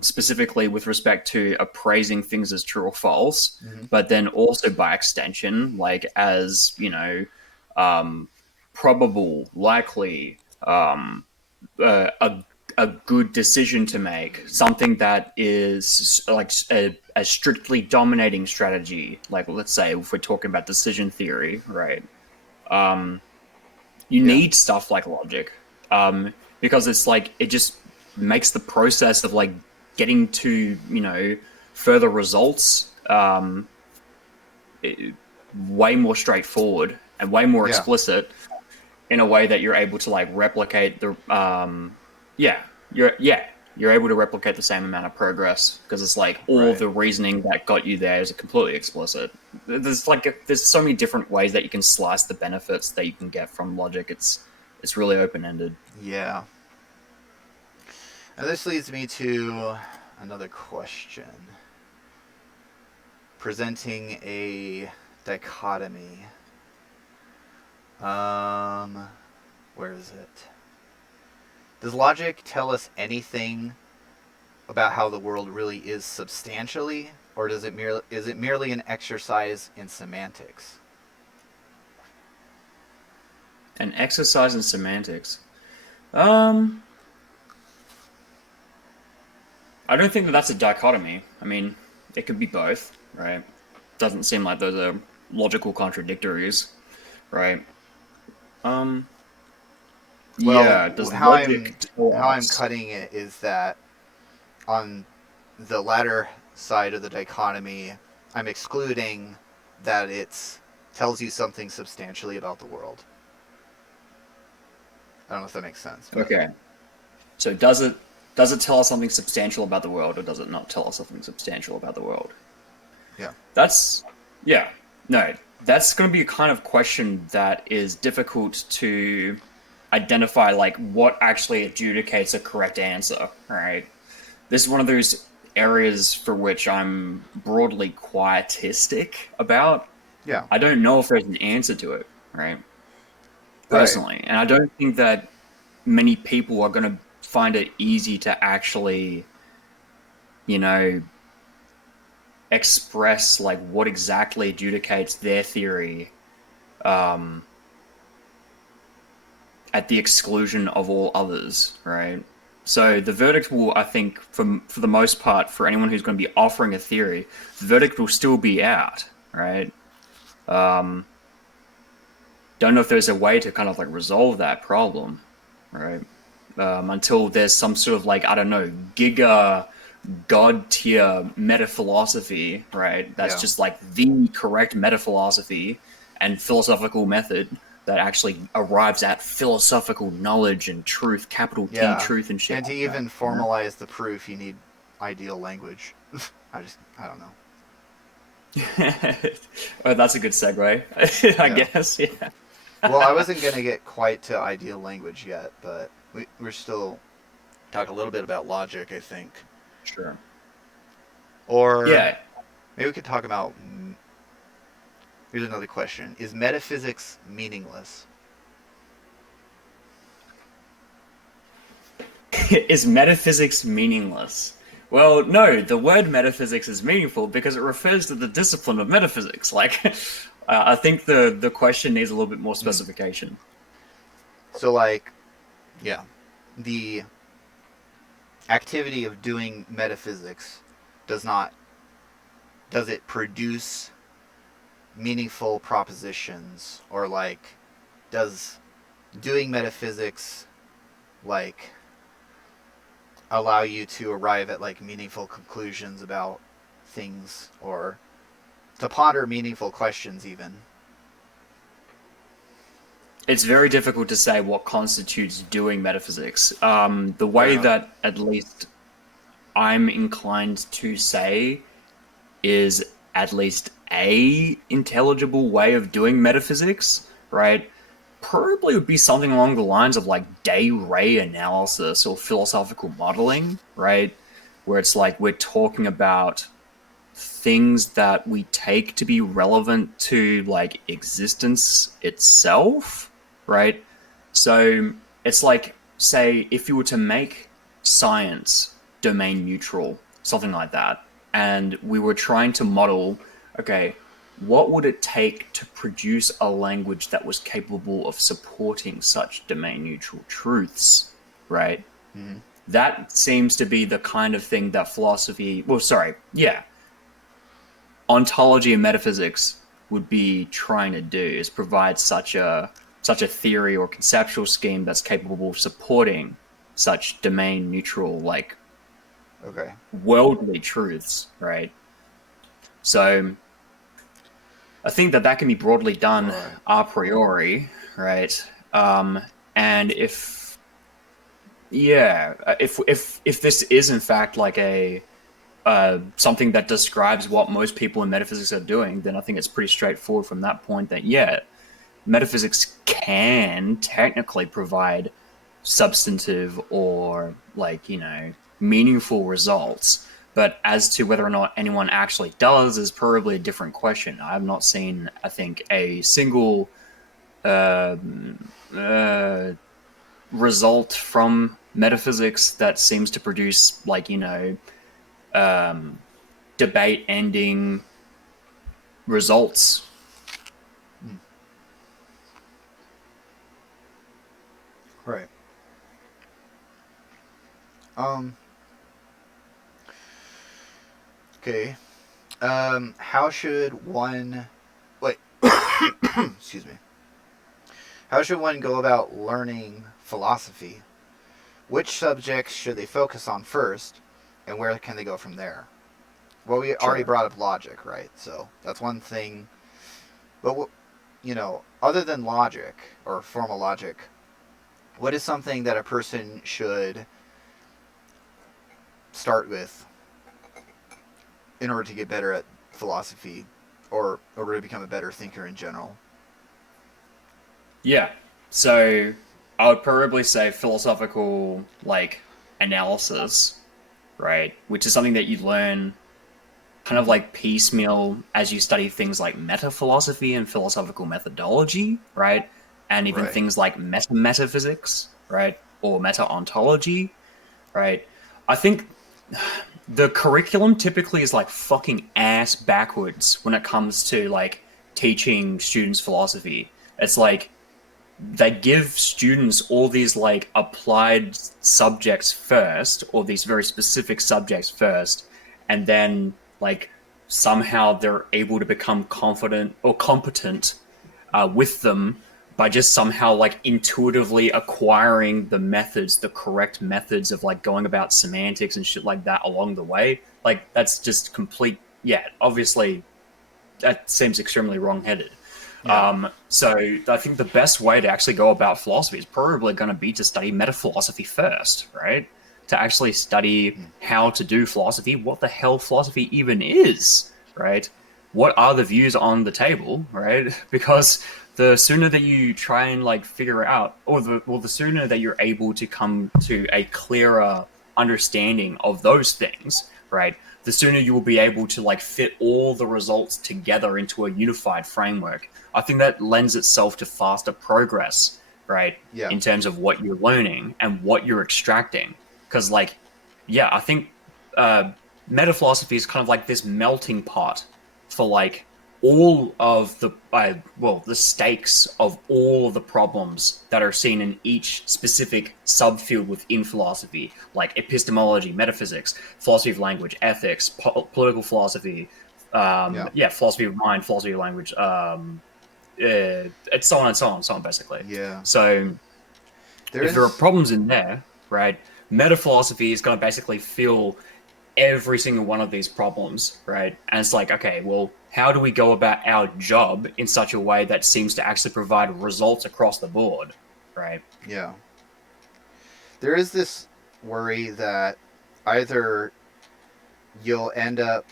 specifically with respect to appraising things as true or false, Mm-hmm. but then also by extension, like as um, probable, likely, a good decision to make, something that is like a strictly dominating strategy. Like let's say if we're talking about decision theory, right? You Yeah. need stuff like logic, because it's like it just makes the process of like getting to further results way more straightforward and way more Yeah. explicit in a way that you're able to like replicate the yeah you're able to replicate the same amount of progress because it's like all of Right. the reasoning that got you there is completely explicit. There's so many different ways that you can slice the benefits that you can get from logic. It's really open ended. Yeah. And this leads me to another question. Presenting a dichotomy. Um, where is it? Does logic tell us anything about how the world really is substantially, or is it merely an exercise in semantics? An exercise in semantics. Um, I don't think that that's a dichotomy. I mean, it could be both, right? Doesn't seem like those are logical contradictories, right? Um, Well, yeah. Does how logic I'm tell how I'm us? cutting it is that on the latter side of the dichotomy, I'm excluding that it tells you something substantially about the world. I don't know if that makes sense, but Okay. So does it tell us something substantial about the world, or does it not tell us something substantial about the world? yeah, That's yeah. No, that's going to be a kind of question that is difficult to identify, like what actually adjudicates a correct answer, right? This is one of those areas for which I'm broadly quietistic about. yeah, I don't know if there's an answer to it, right? personally. And I don't think that many people are going to find it easy to actually, you know, express like what exactly adjudicates their theory at the exclusion of all others, right? So the verdict will, I think, for the most part, for anyone who's going to be offering a theory, the verdict will still be out, right? Don't know if there's a way to kind of like resolve that problem, right? Until there's some sort of like, I don't know, giga god tier meta philosophy, right? That's Yeah. just like the correct meta philosophy and philosophical method that actually arrives at philosophical knowledge and truth, capital T Yeah. truth and shit. And to like even that, formalize the proof, you need ideal language. I don't know. Oh, that's a good segue, I Yeah. guess. Yeah. Well, I wasn't going to get quite to ideal language yet, but we're still talk a little bit about logic, I think. Sure. Or Yeah. maybe we could talk about. Here's another question: is metaphysics meaningless? Is metaphysics meaningless? Well, no, the word metaphysics is meaningful because it refers to the discipline of metaphysics. Like, I think the question needs a little bit more specification. So, like, yeah, the activity of doing metaphysics does it produce meaningful propositions, or like does doing metaphysics like allow you to arrive at like meaningful conclusions about things, or to ponder meaningful questions even? It's very difficult to say what constitutes doing metaphysics. The way Yeah. that at least I'm inclined to say is at least a intelligible way of doing metaphysics, right? Probably would be something along the lines of like day-ray analysis or philosophical modeling, right? Where it's like we're talking about things that we take to be relevant to like existence itself, right? So it's like, say, if you were to make science domain neutral, something like that, and we were trying to model, okay, what would it take to produce a language that was capable of supporting such domain neutral truths, right? Mm-hmm. That seems to be the kind of thing that philosophy, well, sorry, yeah, ontology and metaphysics would be trying to do, is provide such a theory or conceptual scheme that's capable of supporting such domain neutral, like Okay. worldly truths, right? So I think that can be broadly done Right. a priori, right? And if this is in fact like a something that describes what most people in metaphysics are doing, then I think it's pretty straightforward from that point that, yeah, metaphysics can technically provide substantive or, like, you know, meaningful results. But as to whether or not anyone actually does is probably a different question. I have not seen, I think, a single result from metaphysics that seems to produce, like, you know, debate ending results. Right. Um. Okay. How should one? Wait. Excuse me. How should one go about learning philosophy? Which subjects should they focus on first, and where can they go from there? Well, we already Sure. brought up logic, right? So that's one thing. But other than logic or formal logic, what is something that a person should start with in order to get better at philosophy, or in order to become a better thinker in general? Yeah. So I would probably say philosophical, like, analysis, right? Which is something that you learn kind of like piecemeal as you study things like meta philosophy and philosophical methodology, right? and even Right. things like metaphysics, right, or meta-ontology, right? I think the curriculum typically is like fucking ass backwards when it comes to like teaching students philosophy. It's like they give students all these like applied subjects first, or these very specific subjects first, and then like somehow they're able to become confident or competent with them by just somehow like intuitively acquiring the methods, the correct methods of like going about semantics and shit like that along the way. Like that's just complete. Yeah, obviously that seems extremely wrong-headed. Yeah. So I think the best way to actually go about philosophy is probably going to be to study metaphilosophy first, right? To actually study how to do philosophy, what the hell philosophy even is, right? What are the views on the table, right? Because the sooner that you try and like figure out, or the sooner that you're able to come to a clearer understanding of those things, right? The sooner you will be able to like fit all the results together into a unified framework. I think that lends itself to faster progress, right? Yeah. In terms of what you're learning and what you're extracting. Because, like, yeah, I think meta philosophy is kind of like this melting pot for like all of the the stakes of all of the problems that are seen in each specific subfield within philosophy, like epistemology, metaphysics, philosophy of language, ethics, political philosophy, philosophy of mind, philosophy of language, it's so on and so on and so on, basically. Yeah. So if there are problems in there, right, meta philosophy is going to basically fill every single one of these problems, right? And it's like, okay, well, how do we go about our job in such a way that seems to actually provide results across the board, right? Yeah. There is this worry that either you'll end up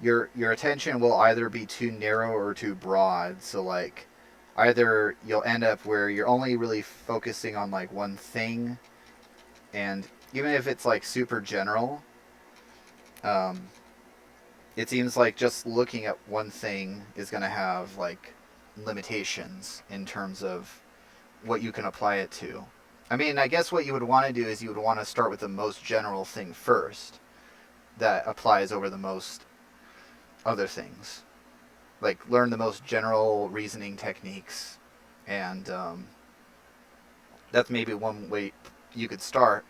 your attention will either be too narrow or too broad. So like either you'll end up where you're only really focusing on like one thing, and even if it's like super general, it seems like just looking at one thing is going to have like limitations in terms of what you can apply it to. I mean, I guess what you would want to do is you would want to start with the most general thing first that applies over the most other things. Like learn the most general reasoning techniques, and that's maybe one way you could start.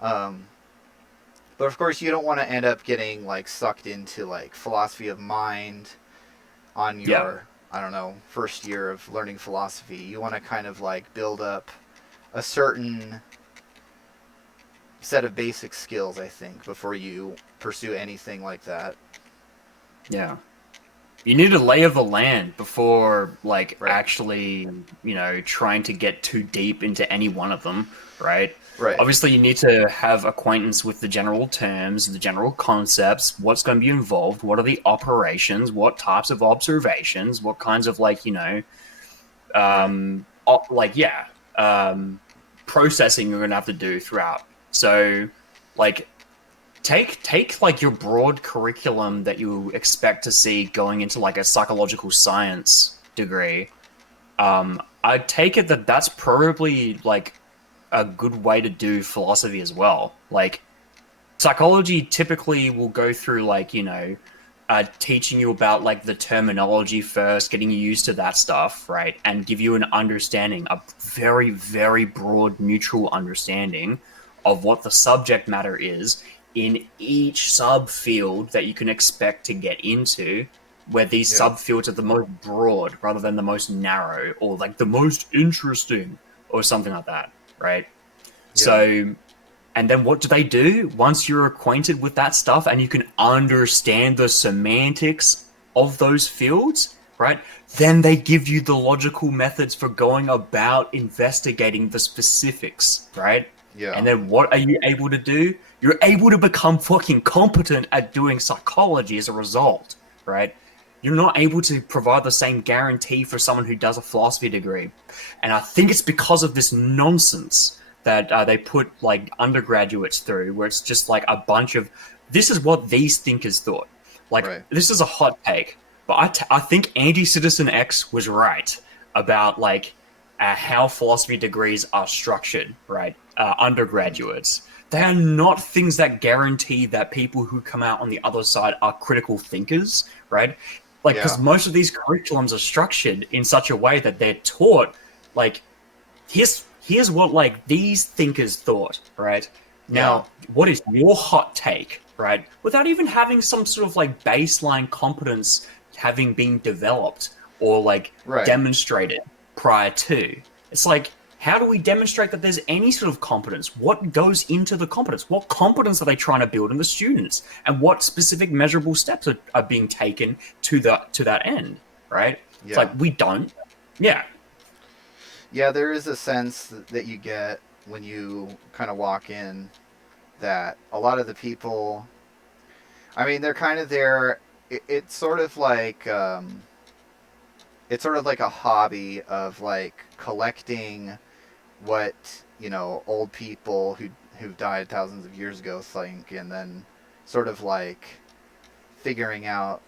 But of course, you don't want to end up getting like sucked into like philosophy of mind on your I don't know first year of learning philosophy. You want to kind of like build up a certain set of basic skills, I think, before you pursue anything like that. Yeah. You need a lay of the land before, like, Right. actually, trying to get too deep into any one of them, right? Right. Obviously, you need to have acquaintance with the general terms, the general concepts, what's going to be involved, what are the operations, what types of observations, what kinds of, processing you're going to have to do throughout. So, like, take like your broad curriculum that you expect to see going into like a psychological science degree. I'd take it that that's probably like a good way to do philosophy as well. Like psychology typically will go through like teaching you about like the terminology first, getting you used to that stuff, right, and give you an understanding, a very very broad neutral understanding of what the subject matter is in each subfield that you can expect to get into, where these subfields are the most broad rather than the most narrow or like the most interesting or something like that, right? So, and then what do? Once you're acquainted with that stuff and you can understand the semantics of those fields, right? Then they give you the logical methods for going about investigating the specifics, right? Yeah. And then what are you able to do? You're able to become fucking competent at doing psychology as a result, right? You're not able to provide the same guarantee for someone who does a philosophy degree. And I think it's because of this nonsense that they put like undergraduates through, where it's just like a bunch of, this is what these thinkers thought. Like, this is a hot take, but I think Anti-Citizen X was right. about like how philosophy degrees are structured, right? Undergraduates. They are not things that guarantee that people who come out on the other side are critical thinkers, right? Like, because Yeah. most of these curriculums are structured in such a way that they're taught, like, here's what like these thinkers thought, right? Yeah. Now, what is your hot take, right? Without even having some sort of like baseline competence having been developed or like Right. demonstrated prior to. It's like, how do we demonstrate that there's any sort of competence? What goes into the competence? What competence are they trying to build in the students? And what specific measurable steps are being taken to that end, right? It's Yeah. like we don't. Yeah. Yeah, there is a sense that you get when you kind of walk in that a lot of the people, I mean, they're kind of there. It's sort of like it's sort of like a hobby of like collecting what old people who died thousands of years ago think, and then sort of like figuring out.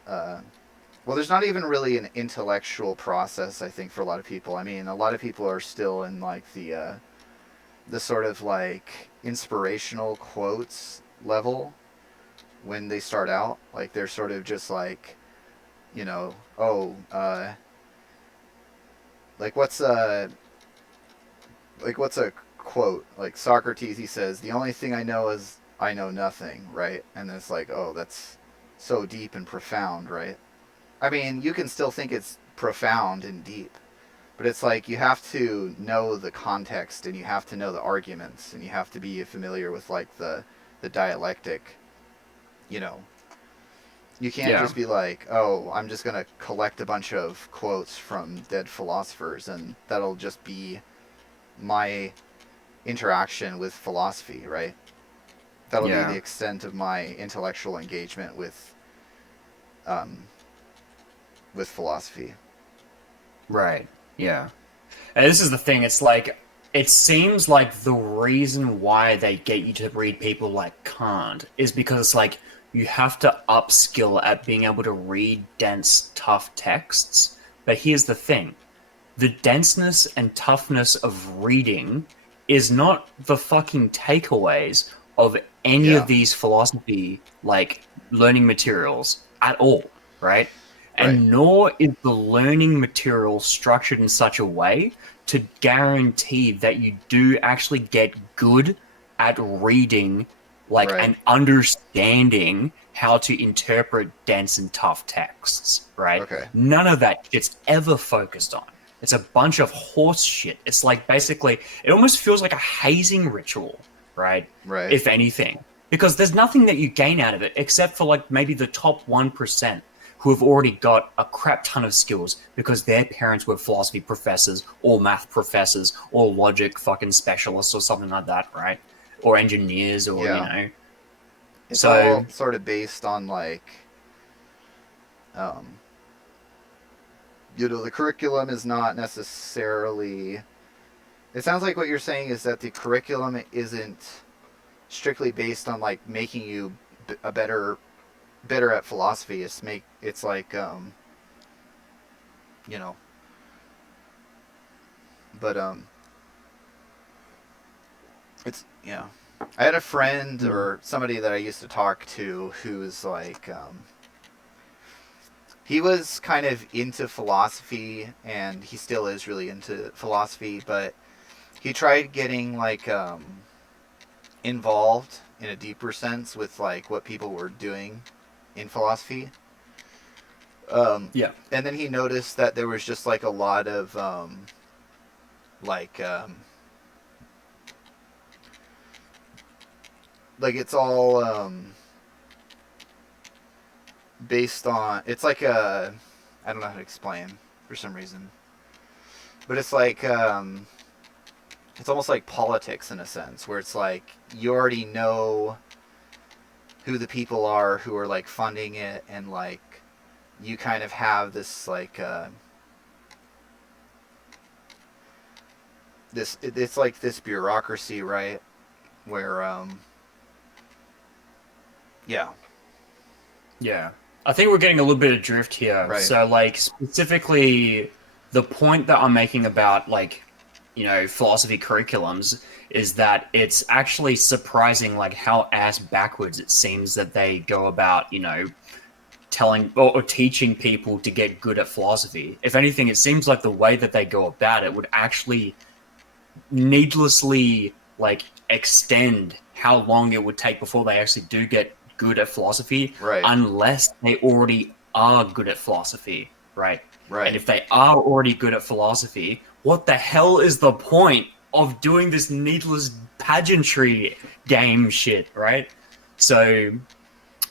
Well, there's not even really an intellectual process, I think, for a lot of people. I mean, a lot of people are still in like the sort of like inspirational quotes level when they start out. Like they're sort of just like, oh, like what's a quote? Like Socrates, he says, "The only thing I know is I know nothing," right? And it's like, oh, that's so deep and profound, right? I mean, you can still think it's profound and deep, but it's like you have to know the context and you have to know the arguments and you have to be familiar with like the dialectic, you know. You can't Yeah. just be like, "Oh, I'm just going to collect a bunch of quotes from dead philosophers and that'll just be my interaction with philosophy," right? That'll be the Yeah. extent of my intellectual engagement um with philosophy. Right. Yeah. And this is the thing. It's like it seems like the reason why they get you to read people like Kant is because it's like you have to upskill at being able to read dense, tough texts. But here's the thing: the denseness and toughness of reading is not the fucking takeaways of any of Yeah. these philosophy like learning materials at all, right? Right. And nor is the learning material structured in such a way to guarantee that you do actually get good at reading like Right. and understanding how to interpret dense and tough texts, right? Okay. None of that shit's ever focused on. It's a bunch of horse shit. It's like basically, it almost feels like a hazing ritual, right? Right. If anything, because there's nothing that you gain out of it except for like maybe the top 1% who have already got a crap ton of skills because their parents were philosophy professors or math professors or logic fucking specialists or something like that, right? Or engineers or, Yeah. It's So, all sort of based on like um the curriculum is not necessarily. It sounds like what you're saying is that the curriculum isn't strictly based on like making you a better at philosophy. It's like you know, but it's yeah. I had a friend mm, or somebody that I used to talk to who's like he was kind of into philosophy and he still is really into philosophy, but he tried getting like involved in a deeper sense with like what people were doing in philosophy. Um, yeah, and then he noticed that there was just like a lot of like like it's all based on it's like a I don't know how to explain for some reason, but it's like it's almost like politics in a sense where it's like you already know who the people are who are like funding it and like you kind of have this like it's like this bureaucracy, right, where yeah. yeah. I think we're getting a little bit adrift here. Right. So, like, specifically, the point that I'm making about like, philosophy curriculums is that it's actually surprising like how ass backwards it seems that they go about, telling or teaching people to get good at philosophy. If anything, it seems like the way that they go about it would actually needlessly like extend how long it would take before they actually do get good at philosophy, Right. unless they already are good at philosophy, right? Right. And if they are already good at philosophy, what the hell is the point of doing this needless pageantry game shit, right? So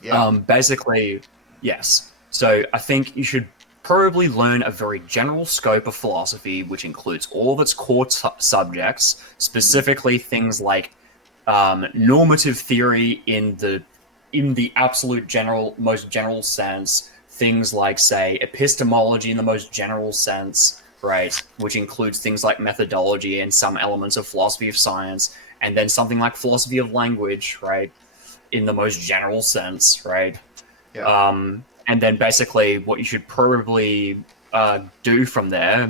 Yeah. basically, yes. So I think you should probably learn a very general scope of philosophy, which includes all of its core subjects, specifically things like normative theory in the absolute most general sense. Things like, say, epistemology in the most general sense, right? Which includes things like methodology and some elements of philosophy of science, and then something like philosophy of language, right? In the most general sense, right? Yeah. And then basically what you should probably do from there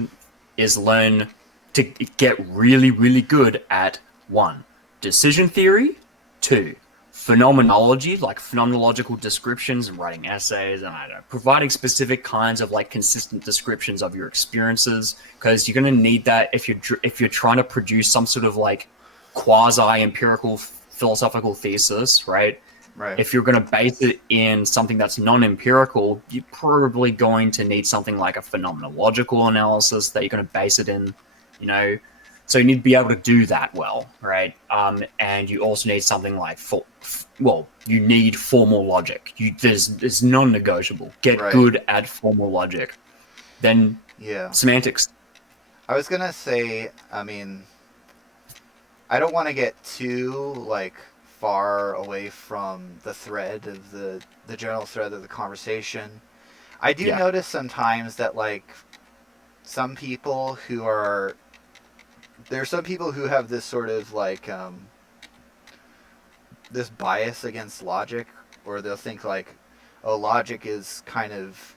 is learn to get really, really good at one, decision theory, two, phenomenology, like phenomenological descriptions and writing essays, and I don't know, providing specific kinds of like consistent descriptions of your experiences, because you're going to need that if you're trying to produce some sort of like quasi empirical philosophical thesis, right? Right. If you're going to base it in something that's non-empirical, you're probably going to need something like a phenomenological analysis that you're going to base it in, you know. So you need to be able to do that well, right? And you also need something like you need formal logic. There's non-negotiable. Get Right. good at formal logic. Then Yeah. semantics. I was gonna say, I mean, I don't want to get too like far away from the thread of the general thread of the conversation. I do Yeah. notice sometimes that like some people who are there are some people who have this sort of like this bias against logic, or they'll think like, oh, logic is kind of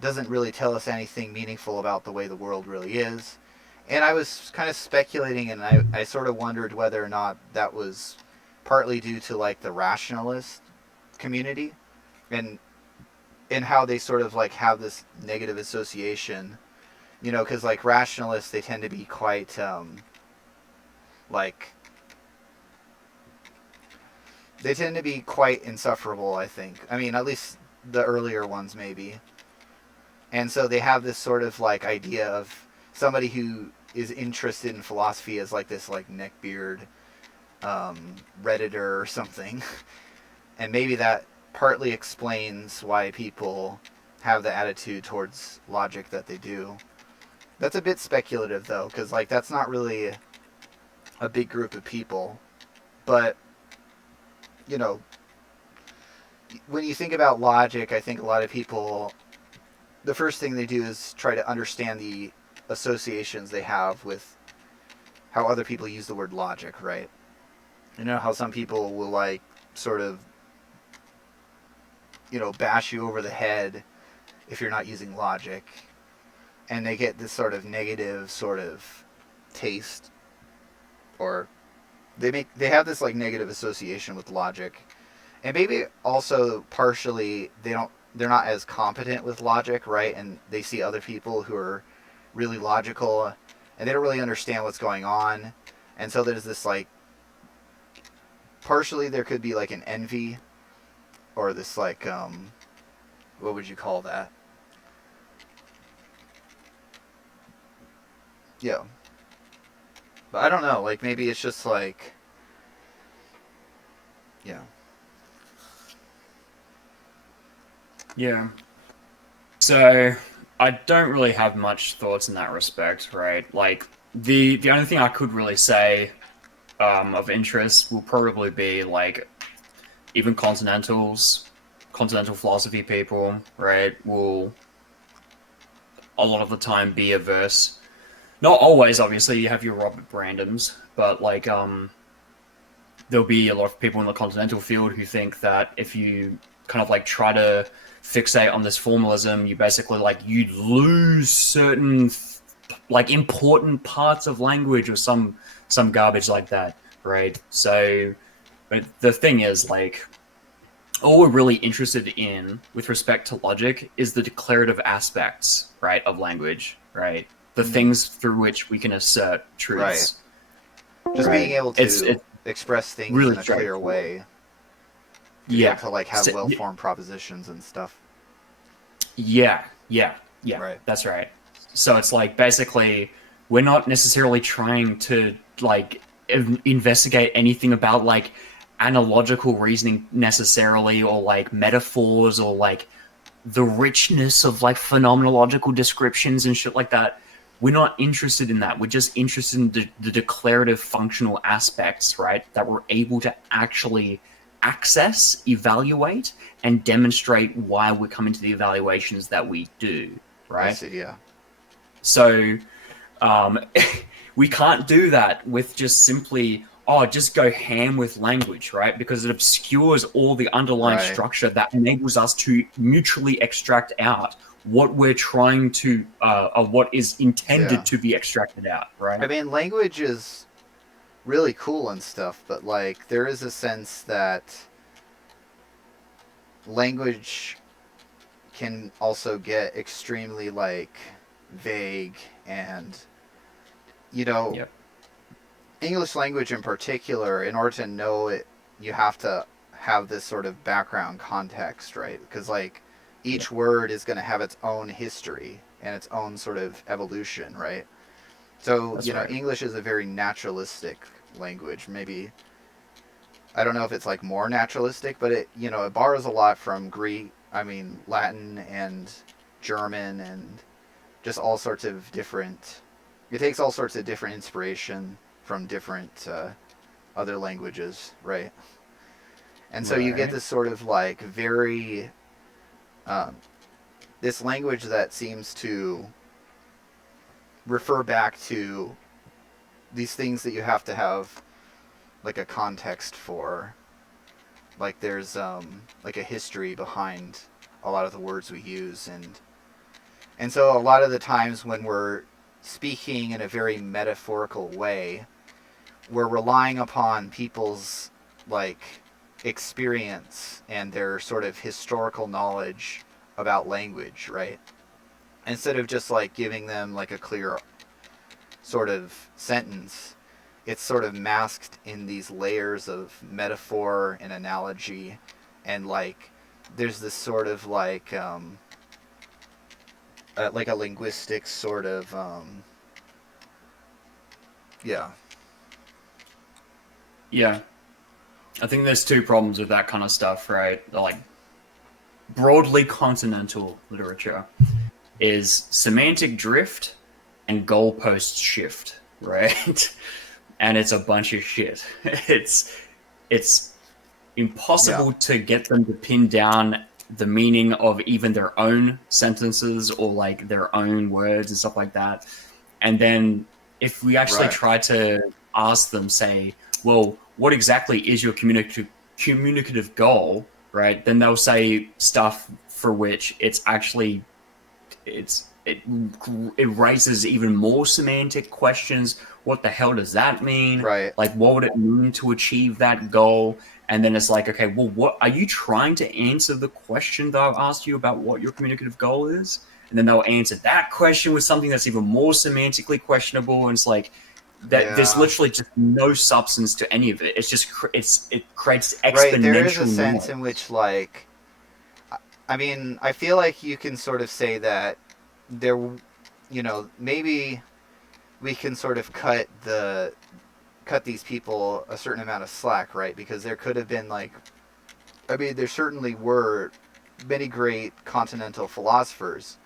doesn't really tell us anything meaningful about the way the world really is. And I was kind of speculating, and I sort of wondered whether or not that was partly due to like the rationalist community, and how they sort of like have this negative association, because like rationalists, they tend to be quite like they tend to be quite insufferable, I think. I mean, at least the earlier ones maybe. And so they have this sort of like idea of somebody who is interested in philosophy as like this like neckbeard redditor or something. And maybe that partly explains why people have the attitude towards logic that they do. That's a bit speculative though, because like that's not really a big group of people. But when you think about logic, I think a lot of people, the first thing they do is try to understand the associations they have with how other people use the word logic, right? You know how some people will like sort of bash you over the head if you're not using logic, and they get this sort of negative sort of taste, or they have this like negative association with logic. And maybe also partially they're not as competent with logic, right? And they see other people who are really logical, and they don't really understand what's going on. And so there's this like, partially there could be like an envy, or this like what would you call that? Yeah. But I don't know, like maybe it's just like, yeah. Yeah. So I don't really have much thoughts in that respect, right? Like the only thing I could really say of interest will probably be like even continental philosophy people, right? Will a lot of the time be averse. Not always, obviously. You have your Robert Brandons, but like there'll be a lot of people in the continental field who think that if you kind of like try to fixate on this formalism, you basically like you lose certain like important parts of language or some garbage like that, right? So, but the thing is, like, all we're really interested in with respect to logic is the declarative aspects, right, of language, right? The Mm, things through which we can assert right. truths, Just being right? able It's to express things really in a clear straightforward. way, to be able Yeah. to like have So, well-formed propositions and stuff. yeah. Right. That's right. So it's like basically we're not necessarily trying to like investigate anything about like analogical reasoning necessarily, or like metaphors, or like the richness of like phenomenological descriptions and shit like that. We're not interested in that. We're just interested in the declarative functional aspects, right? That we're able to actually access, evaluate, and demonstrate why we're coming to the evaluations that we do, I right? see. Yeah. So um, we can't do that with just simply, oh, just go ham with language, right? Because it obscures all the underlying Right. structure that enables us to mutually extract out what we're trying to, or what is Yeah. intended to be extracted out, I right? mean, language is really cool and stuff, but like there is a sense that language can also get extremely like vague, and you know, Yep. English language in particular, in order to know it, you have to have this sort of background context, right? Because like Yep. each word is going to have its own history and its own sort of evolution, right? So, That's right. English is a very naturalistic language. Maybe I don't know if it's like more naturalistic, but it borrows a lot from Greek, I mean Latin and German, and just all sorts of different. It takes all sorts of different inspiration from different other languages, right? And so you get Right. this sort of like very um, this language that seems to refer back to these things that you have to have like a context for. Like there's like a history behind a lot of the words we use, and so a lot of the times when we're speaking in a very metaphorical way, we're relying upon people's like experience and their sort of historical knowledge about language, right? Instead of just like giving them like a clear sort of sentence, it's sort of masked in these layers of metaphor and analogy, and like there's this sort of like a linguistic sort of yeah. Yeah. I think there's two problems with that kind of stuff, right? Like broadly continental literature is semantic drift and goalpost shift, right? And it's a bunch of shit. It's Yeah. impossible to get them to pin down the meaning of even their own sentences or like their own words and stuff like that. And then if we actually Right. try to ask them, say, well, what exactly is your communicative goal, right? Then they'll say stuff for which it's actually it it raises even more semantic questions. What the hell does that mean? Right. Like, what would it mean to achieve that goal? And then it's like, okay, well, what are you trying to answer the question that I've asked you about what your communicative goal is? And then they'll answer that question with something that's even more semantically questionable. And it's like that there's Yeah. literally just no substance to any of it. It's just it creates Right. There is a exponential sense noise. in which like I mean, I feel like you can sort of say that there, maybe we can sort of cut these people a certain amount of slack, right? Because there could have been like, I mean, there certainly were many great continental philosophers,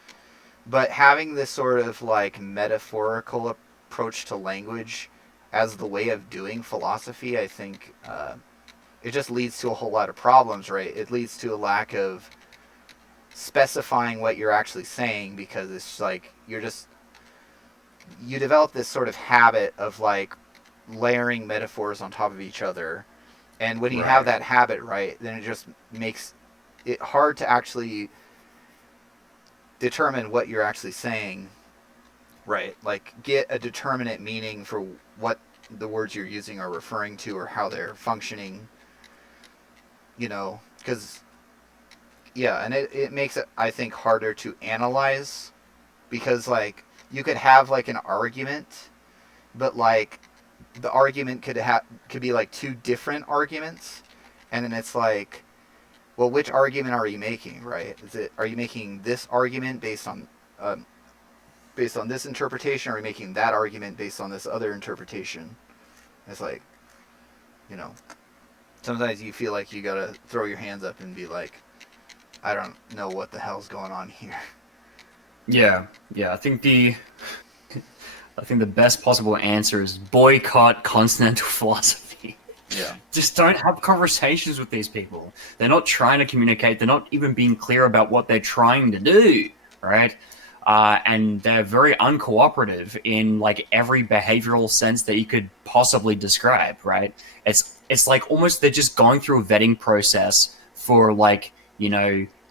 but having this sort of like metaphorical approach to language as the way of doing philosophy, I think it just leads to a whole lot of problems, right? It leads to a lack of specifying what you're actually saying, because it's like you develop this sort of habit of like layering metaphors on top of each other, and when you have Right. that habit, right, then it just makes it hard to actually determine what you're actually saying, Right. Like get a determinate meaning for what the words you're using are referring to or how they're functioning. Because yeah, and it makes it, I think, harder to analyze because like you could have like an argument, but like the argument could be like two different arguments, and then it's like, well, which argument are you making, right? Are you making this argument based on this interpretation, or are you making that argument based on this other interpretation? It's like, you know, sometimes you feel like you gotta throw your hands up and be like, I don't know what the hell's going on here. Yeah. I think the best possible answer is boycott continental philosophy. Yeah. Just don't have conversations with these people. They're not trying to communicate. They're not even being clear about what they're trying to do, right? And they're very uncooperative in like every behavioral sense that you could possibly describe, right? It's like almost they're just going through a vetting process for like,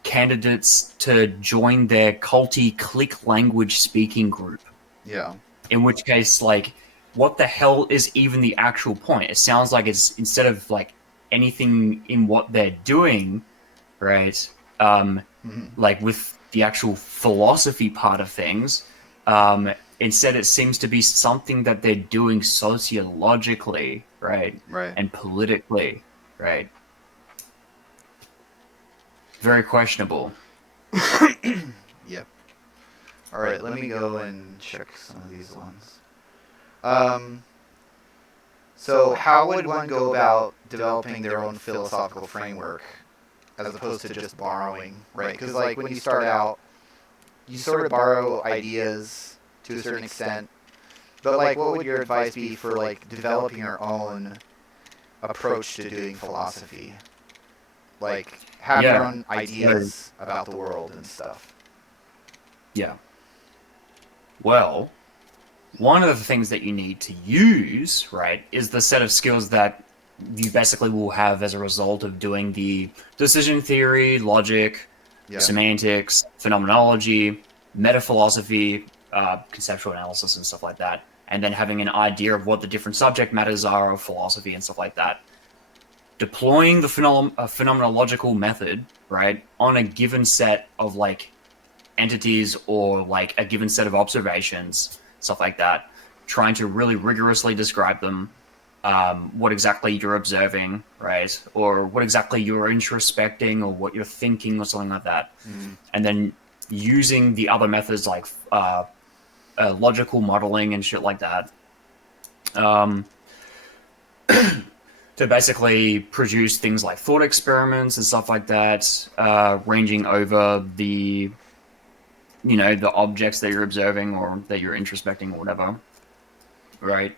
candidates to join their culty click language speaking group. Yeah. In which case, like, what the hell is even the actual point? It sounds like it's instead of like anything in what they're doing, right? Like with the actual philosophy part of things, instead it seems to be something that they're doing sociologically, right? Right. And politically, right? Very questionable. Yep. All right, let me go and check some of these ones. So how would one go about developing their own philosophical framework as opposed to just borrowing, right? Because like when you start out, you sort of borrow ideas to a certain extent, but like what would your advice be for like developing your own approach to doing philosophy? Like have your own ideas about the world and stuff. Yeah. Well, one of the things that you need to use, right, is the set of skills that you basically will have as a result of doing the decision theory, logic, semantics, phenomenology, metaphilosophy, conceptual analysis, and stuff like that, and then having an idea of what the different subject matters are of philosophy and stuff like that. Deploying the phenomenological method, right, on a given set of like entities or like a given set of observations, stuff like that, trying to really rigorously describe them, what exactly you're observing, right, or what exactly you're introspecting or what you're thinking or something like that, and then using the other methods like logical modeling and shit like that, to basically produce things like thought experiments and stuff like that, ranging over the the objects that you're observing or that you're introspecting or whatever, right?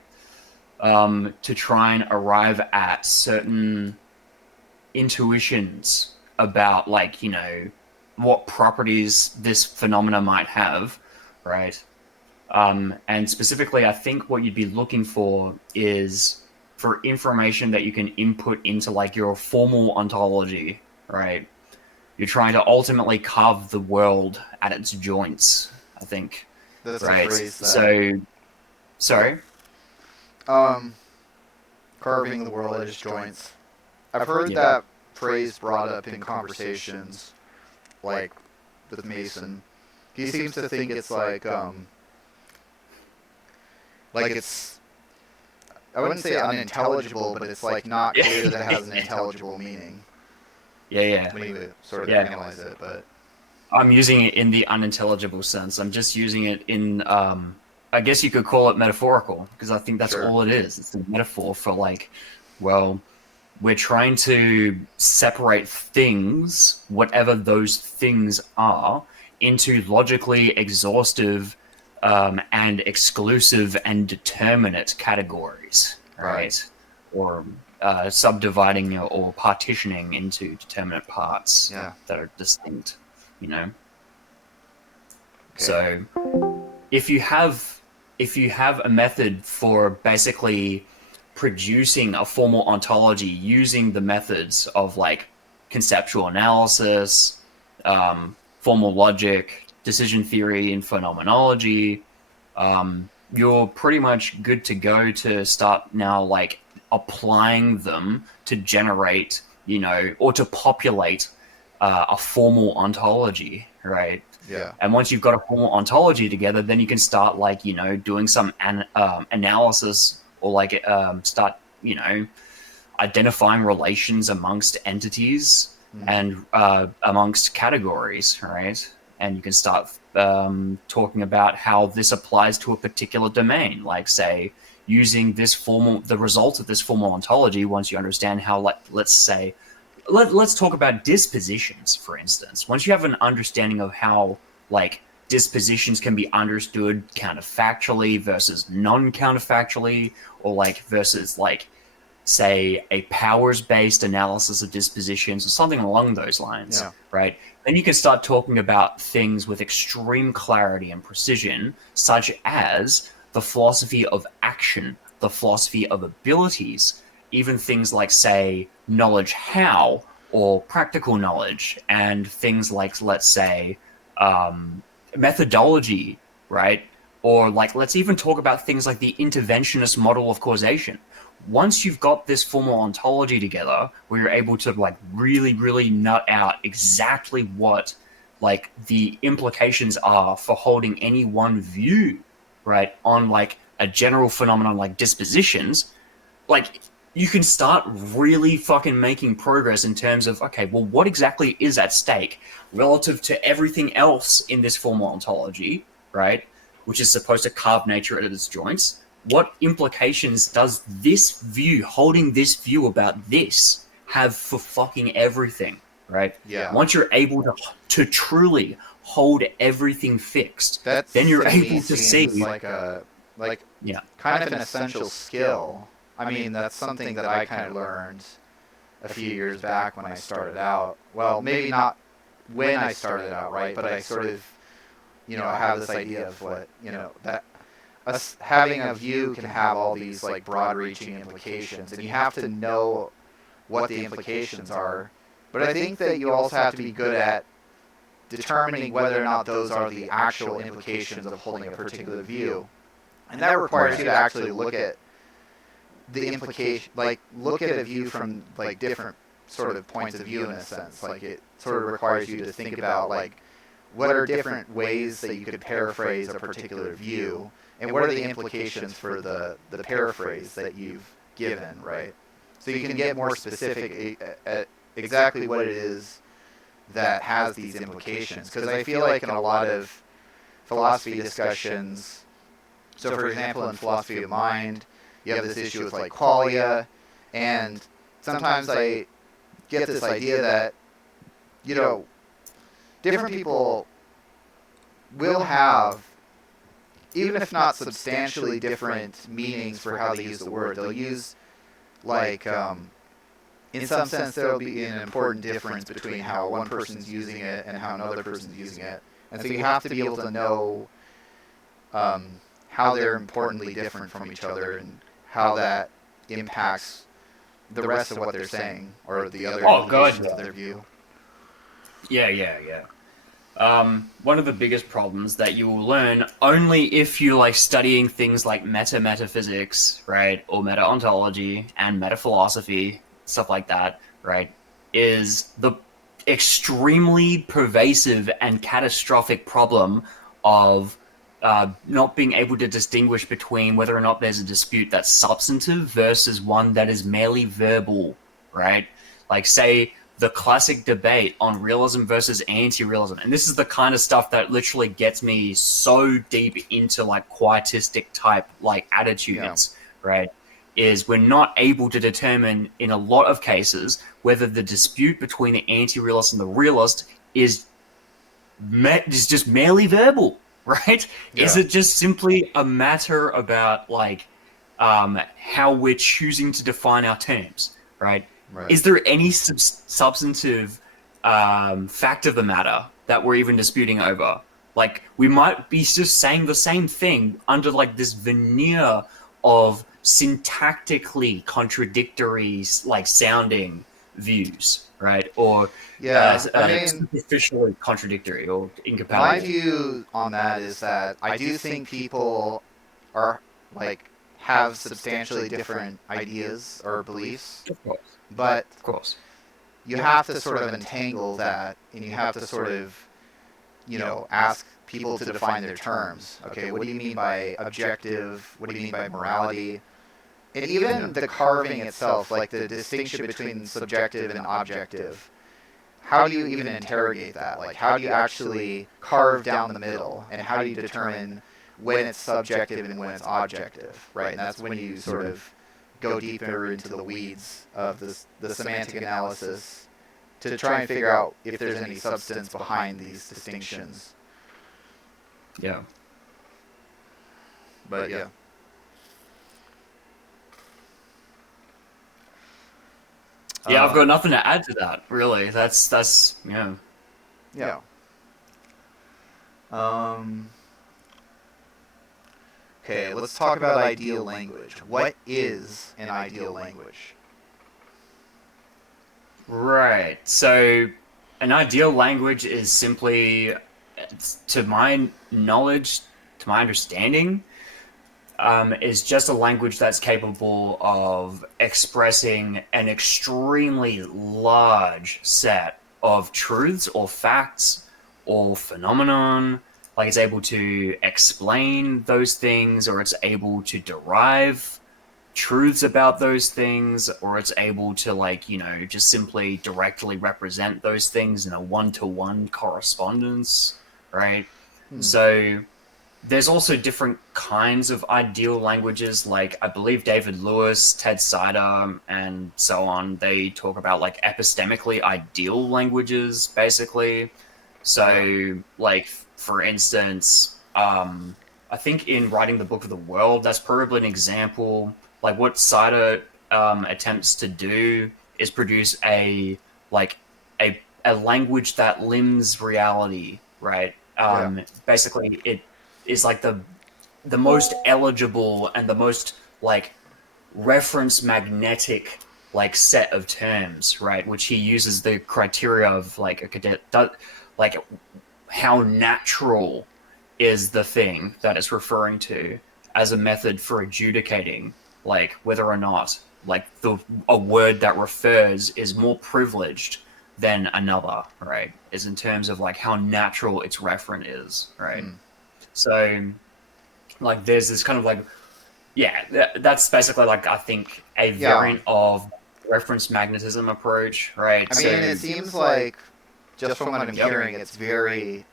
To try and arrive at certain intuitions about like, what properties this phenomena might have, right? And specifically, I think what you'd be looking for is for information that you can input into like your formal ontology, right? You're trying to ultimately carve the world at its joints, I think. That's right. a phrase that... So, sorry? Carving the world at its joints. I've heard that phrase brought up in conversations, like with Mason. He seems to think it's like it's, I wouldn't say unintelligible, but it's like not clear that it has an intelligible meaning. Yeah. When you sort of analyze it, but I'm using it in the unintelligible sense. I'm just using it in, I guess you could call it metaphorical, because I think that's all it is. It's a metaphor for like, well, we're trying to separate things, whatever those things are, into logically exhaustive and exclusive and determinate categories, right? Or subdividing or partitioning into determinate parts that are distinct, Okay. So if you have a method for basically producing a formal ontology using the methods of like conceptual analysis, formal logic, decision theory, and phenomenology, you're pretty much good to go to start now, like applying them to generate, or to populate a formal ontology, right? Yeah. And once you've got a formal ontology together, then you can start like doing some analysis, or like start identifying relations amongst entities and amongst categories, right? And you can start talking about how this applies to a particular domain, like say using the result of this formal ontology. Once you understand how, like, let's talk about dispositions, for instance. Once you have an understanding of how, like, dispositions can be understood counterfactually versus non-counterfactually, or like versus like, say, a powers-based analysis of dispositions or something along those lines, right? Then you can start talking about things with extreme clarity and precision, such as the philosophy of action, the philosophy of abilities, even things like, say, knowledge how, or practical knowledge, and things like, let's say, methodology, right? Or like, let's even talk about things like the interventionist model of causation. Once you've got this formal ontology together, where you're able to like really, really nut out exactly what like the implications are for holding any one view, right, on like a general phenomenon like dispositions, like you can start really fucking making progress in terms of, okay, well, what exactly is at stake relative to everything else in this formal ontology, right, which is supposed to carve nature at its joints. What implications does this view, holding this view about this, have for fucking everything, right? Yeah. Once you're able to truly hold everything fixed, That's then you're to me able to seems see, like yeah, kind of an essential skill. I mean, that's something that I kind of learned a few years back when I started out. Well, maybe not when I started out, right? But I sort of, I have this idea of what, that us having a view can have all these like broad-reaching implications, and you have to know what the implications are. But I think that you also have to be good at determining whether or not those are the actual implications of holding a particular view. And that requires you to actually look at the implication, like look at a view from like different sort of points of view in a sense. Like it sort of requires you to think about like what are different ways that you could paraphrase a particular view, and what are the implications for the paraphrase that you've given, right? So you can get more specific at exactly what it is that has these implications. Because I feel like in a lot of philosophy discussions, so for example in philosophy of mind, you have this issue with like qualia, and sometimes I get this idea that, different people will have, even if not substantially different meanings for how they use the word. They'll use, like, in some sense, there will be an important difference between how one person's using it and how another person's using it. And so you have to be able to know how they're importantly different from each other and how that impacts the rest of what they're saying, or the other implications of their view. Yeah. One of the biggest problems that you will learn only if you like studying things like metaphysics, right, or meta-ontology and meta-philosophy, stuff like that, right, is the extremely pervasive and catastrophic problem of not being able to distinguish between whether or not there's a dispute that's substantive versus one that is merely verbal, right? Like, say, the classic debate on realism versus anti-realism. And this is the kind of stuff that literally gets me so deep into like quietistic type like attitudes, right? Is we're not able to determine in a lot of cases whether the dispute between the anti-realist and the realist is just merely verbal, right? Yeah. Is it just simply a matter about like how we're choosing to define our terms, right? Right. Is there any substantive fact of the matter that we're even disputing over? Like, we might be just saying the same thing under like this veneer of syntactically contradictory like sounding views, right? right? Or Yeah, I mean, superficially contradictory or my incompatible. view on that is that I do think people are like have substantially different ideas or beliefs, Of course, but of course. you have to sort of entangle that, and you have to sort of, ask people to define their terms. Okay, what do you mean by objective? What do you mean by morality? And even the carving itself, like the distinction between subjective and objective, how do you even interrogate that? Like, how do you actually carve down the middle? And how do you determine when it's subjective and when it's objective, right? And that's when you sort of go deeper into the weeds of the semantic analysis to try and figure out if there's any substance behind these distinctions. Yeah. But yeah. Yeah, I've got nothing to add to that. Really, that's yeah. Yeah. Okay, let's talk about ideal language. What is an ideal language? Right. So, an ideal language is simply, to my knowledge, to my understanding, is just a language that's capable of expressing an extremely large set of truths or facts or phenomenon. Like it's able to explain those things, or it's able to derive truths about those things, or it's able to, like, just simply directly represent those things in a one-to-one correspondence, right? So there's also different kinds of ideal languages. Like I believe David Lewis, Ted Sider, and so on, they talk about like epistemically ideal languages, basically. So, like, for instance, I think in writing the Book of the World, that's probably an example. Like what Cider attempts to do is produce like a language that limns reality, right? Basically, it is like the most eligible and the most like reference magnetic like set of terms, right? Which he uses the criteria of like a cadet, like how natural is the thing that it's referring to as a method for adjudicating like whether or not like a word that refers is more privileged than another, right? Is in terms of like how natural its referent is, right? So like there's this kind of like that's basically like I think a variant of reference magnetism approach, right? I mean, it seems like, just from what I'm hearing, it's very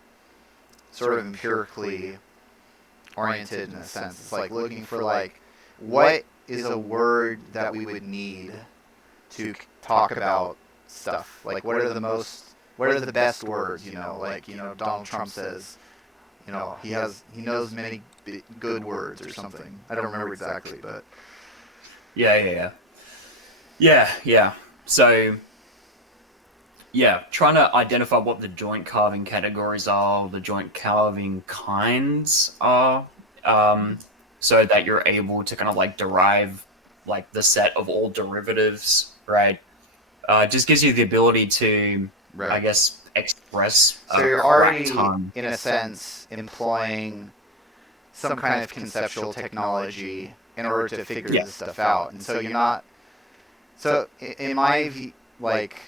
sort of empirically oriented in a sense. It's like looking for like, what is a word that we would need to talk about stuff? Like, what are the best words? Like, Donald Trump says, he knows many good words or something. I don't remember exactly, but yeah. So trying to identify what the joint carving categories are, the joint carving kinds are, so that you're able to kind of like derive like the set of all derivatives, right? Just gives you the ability to, right. I guess, express. So you're already, in a sense, employing some kind of conceptual technology in order to figure this stuff out, and so you're not. So in my view, like,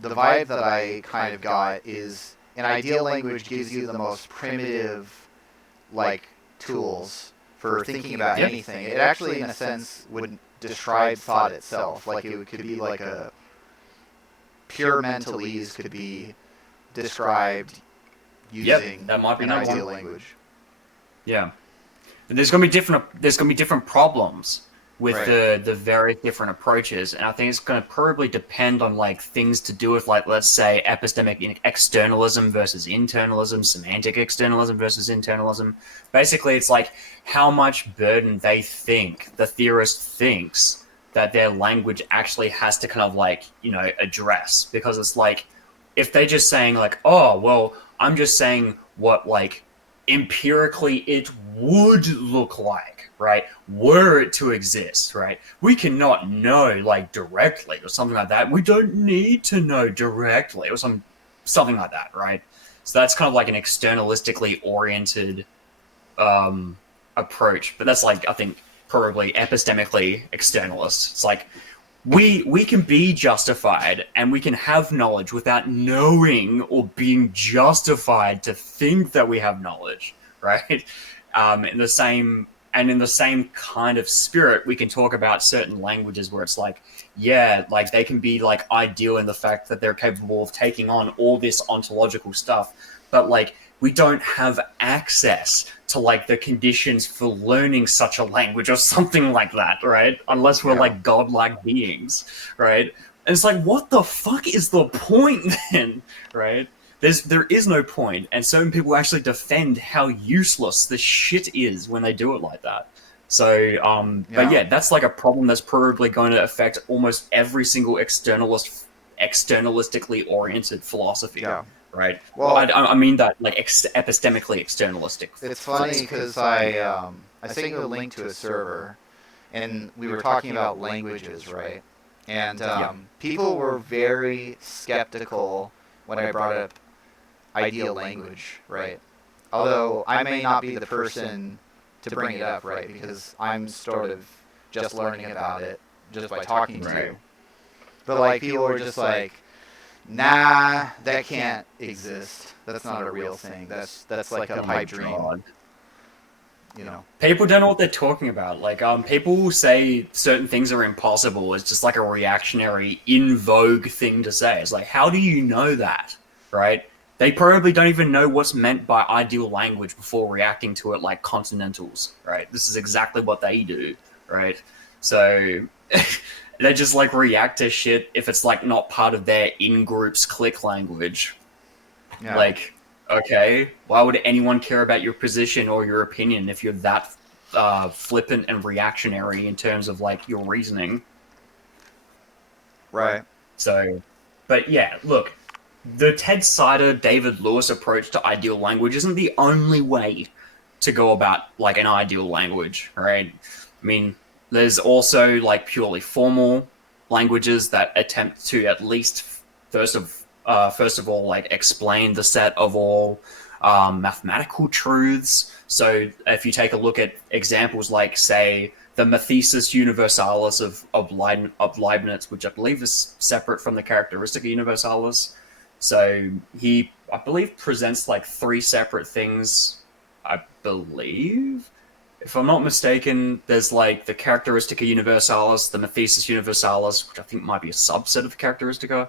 the vibe that I kind of got is an ideal language gives you the most primitive, like, tools for thinking about anything. It actually, in a sense, would describe thought itself. Like, it could be like a pure mentalese could be described using that might be an ideal language. Yeah, and there's gonna be different problems with the various different approaches, and I think it's going to probably depend on like things to do with, like, let's say, epistemic externalism versus internalism, semantic externalism versus internalism. Basically, it's like how much burden the theorist thinks that their language actually has to kind of like, address. Because it's like, if they're just saying like, oh, well, I'm just saying what like empirically it would look like, right? Were it to exist, right? We cannot know like directly or something like that. We don't need to know directly or something like that, right? So that's kind of like an externalistically oriented approach, but that's like I think probably epistemically externalist. It's like we can be justified and we can have knowledge without knowing or being justified to think that we have knowledge, right? In the same kind of spirit, we can talk about certain languages where it's like, yeah, like they can be like ideal in the fact that they're capable of taking on all this ontological stuff, but like we don't have access to like the conditions for learning such a language or something like that, right? Unless we're like godlike beings, right? And it's like, what the fuck is the point then, right? There is no point, and certain people actually defend how useless this shit is when they do it like that. So, but yeah, that's like a problem that's probably going to affect almost every single externalistically oriented philosophy. Yeah. Right. Well, I mean that like epistemically externalistic. It's funny because I sent you a link to a server, and we were talking about languages, right? And people were very skeptical when I brought up ideal language, right? Although I may not be the person to bring it up, right? Because I'm sort of just learning about it just by talking to you. But like people were just like, nah, that can't exist. That's not a real thing. That's like a pipe dream. You know. People don't know what they're talking about. Like, people will say certain things are impossible. It's just like a reactionary, in vogue thing to say. It's like, how do you know that, right? They probably don't even know what's meant by ideal language before reacting to it like continentals, right? This is exactly what they do, right? So they just like react to shit if it's like not part of their in-group's clique language. Yeah. Like, okay, why would anyone care about your position or your opinion if you're that flippant and reactionary in terms of like your reasoning? Right. So, but yeah, look, the Ted Sider, David Lewis approach to ideal language isn't the only way to go about like an ideal language, right? I mean, there's also like purely formal languages that attempt to at least first of all like explain the set of all mathematical truths. So if you take a look at examples like, say, the Mathesis Universalis of Leibniz, which I believe is separate from the Characteristica Universalis. So he, I believe, presents like three separate things, I believe. If I'm not mistaken, there's like the Characteristica Universalis, the Mathesis Universalis, which I think might be a subset of the Characteristica,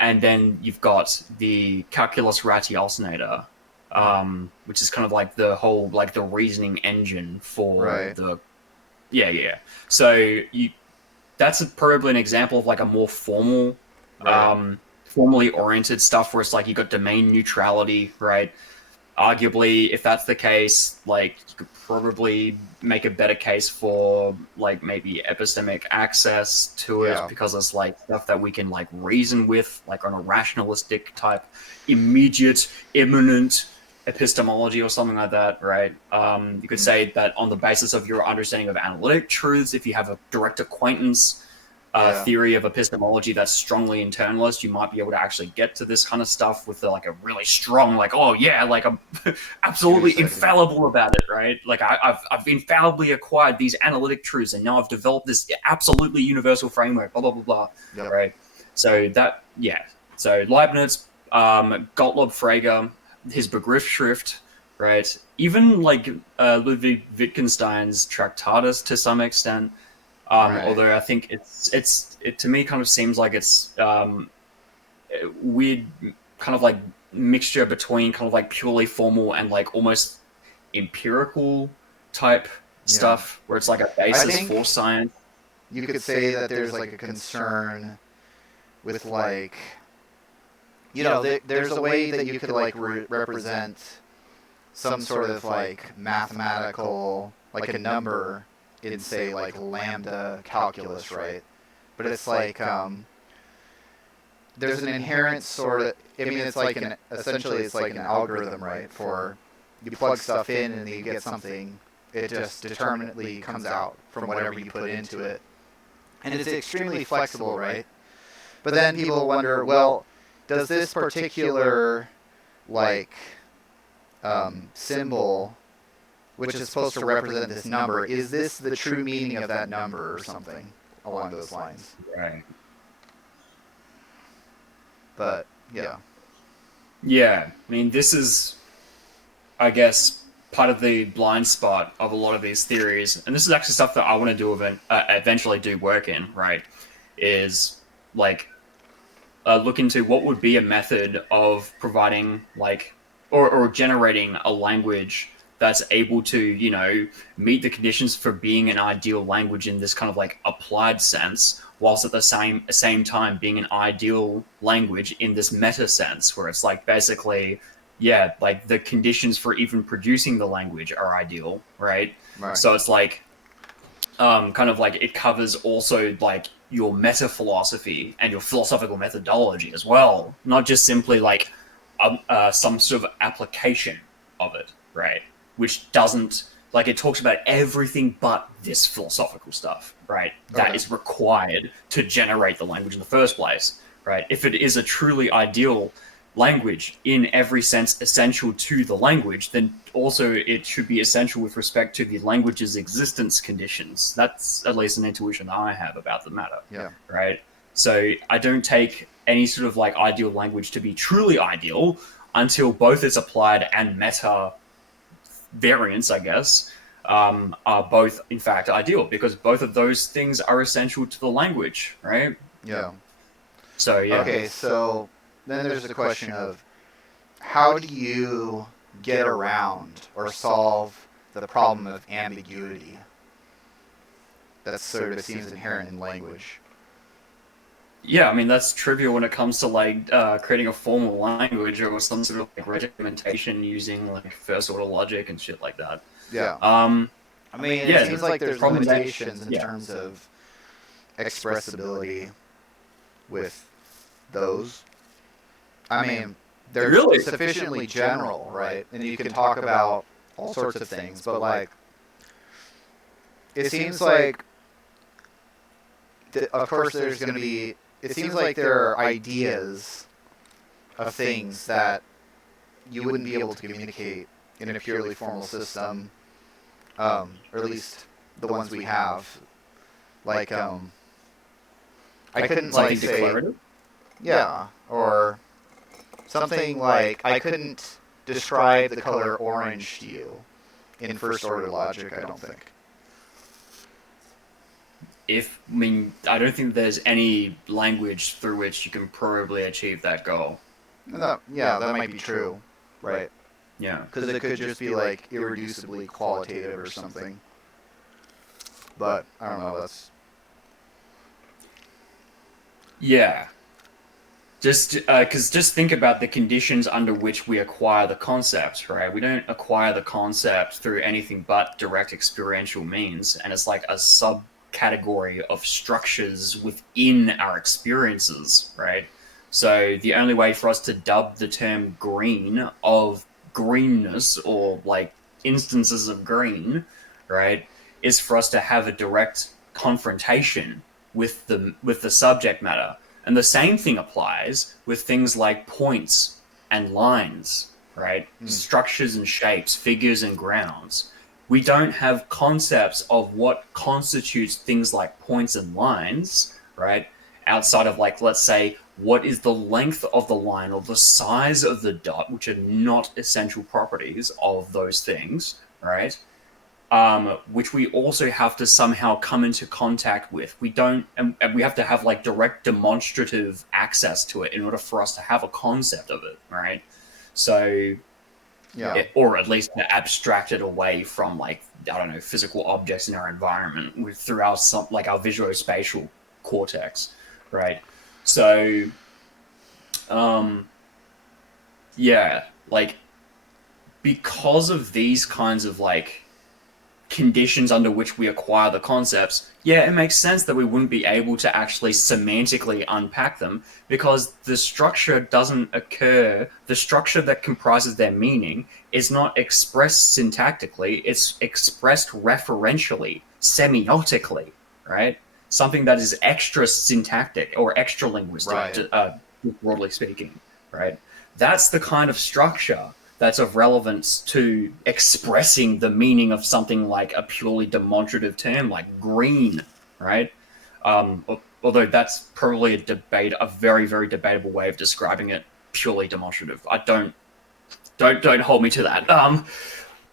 and then you've got the Calculus Ratiocinata, which is kind of like the whole, like the reasoning engine for the... Yeah. So that's probably an example of like a more formal... formally oriented stuff where it's like you got domain neutrality, right? Arguably, if that's the case, like you could probably make a better case for like maybe epistemic access to it because it's like stuff that we can like reason with, like on a rationalistic type, immediate, imminent epistemology or something like that, right? You could say that on the basis of your understanding of analytic truths, if you have a direct acquaintance theory of epistemology that's strongly internalist, you might be able to actually get to this kind of stuff with like a really strong, like, oh yeah, like I'm absolutely infallible about it, right? Like I've infallibly acquired these analytic truths, and now I've developed this absolutely universal framework, blah blah blah blah, right? So that so Leibniz, Gottlob Frege, his Begriffsschrift, right? Even like Ludwig Wittgenstein's Tractatus to some extent. Although I think it to me kind of seems like it's weird kind of like mixture between kind of like purely formal and like almost empirical type stuff where it's like a basis for science. You could say that there's like a concern with like, you know, there's a way that you could like represent some sort of like mathematical, like a number in, say, like lambda calculus, right? But it's like there's an inherent sort of, I mean, it's like essentially it's like an algorithm, right? For you plug stuff in and you get something It just determinately comes out from whatever you put into it. And it's extremely flexible, right? But then people wonder, well, does this particular, like, symbol, which is supposed to represent this number, is this the true meaning of that number or something along those lines? Right. But, yeah. Yeah, I mean, this is, I guess, part of the blind spot of a lot of these theories, and this is actually stuff that I want to do eventually do work in, right? Is like look into what would be a method of providing like or generating a language that's able to, you know, meet the conditions for being an ideal language in this kind of like applied sense, whilst at the same time being an ideal language in this meta sense, where it's like basically, yeah, like the conditions for even producing the language are ideal, right? Right. So it's like, kind of like it covers also like your meta philosophy and your philosophical methodology as well, not just simply like some sort of application of it, right? Which doesn't like it talks about everything but this philosophical stuff, right? That Okay. is required to generate the language in the first place, right? If it is a truly ideal language in every sense essential to the language, then also it should be essential with respect to the language's existence conditions. That's at least an intuition I have about the matter, Yeah. right? So I don't take any sort of like ideal language to be truly ideal until both its applied and meta variants, I guess, are both in fact ideal, because both of those things are essential to the language, right? Yeah. So yeah. Okay, so then there's the question of how do you get around or solve the problem of ambiguity that sort of seems inherent in language? Yeah, I mean that's trivial when it comes to like creating a formal language or some sort of like regimentation using like first order logic and shit like that. Yeah. Um, I mean, yeah, it seems like there's problem that- limitations in yeah. terms of expressibility with those. I mean, they're Really? sufficiently general, right? And you can talk about all sorts of things, but like, it seems like, of course, there's going to be. It seems like there are ideas of things that you wouldn't be able to communicate in a purely formal system, or at least the ones we have. Like, I couldn't like Something say, declarative? yeah, or something like I couldn't describe the color orange to you in first order logic. I don't think. I mean, I don't think there's any language through which you can probably achieve that goal. Yeah, that might be true, right? Yeah. Because it could just be like irreducibly qualitative or something. But I don't know. That's Yeah. Just because just think about the conditions under which we acquire the concept, right? We don't acquire the concept through anything but direct experiential means, and it's like a subcategory of structures within our experiences, right? So the only way for us to dub the term green of greenness or like instances of green, right, is for us to have a direct confrontation with the subject matter. And the same thing applies with things like points and lines, right? Structures and shapes, figures and grounds. We don't have concepts of what constitutes things like points and lines, right? Outside of like, let's say, what is the length of the line or the size of the dot, which are not essential properties of those things, right? Which we also have to somehow come into contact with. We don't, and we have to have like direct demonstrative access to it in order for us to have a concept of it, right? So, yeah. or at least abstract it away from like I don't know physical objects in our environment through our like our visuospatial cortex, right? So, yeah, like because of these kinds of like conditions under which we acquire the concepts, yeah, it makes sense that we wouldn't be able to actually semantically unpack them because the structure doesn't occur. The structure that comprises their meaning is not expressed syntactically, it's expressed referentially, semiotically, right? Something that is extra syntactic or extra linguistic, Right. broadly speaking, right? That's the kind of structure that's of relevance to expressing the meaning of something like a purely demonstrative term like green, right? Although that's probably a very, very debatable way of describing it purely demonstrative. I don't hold me to that.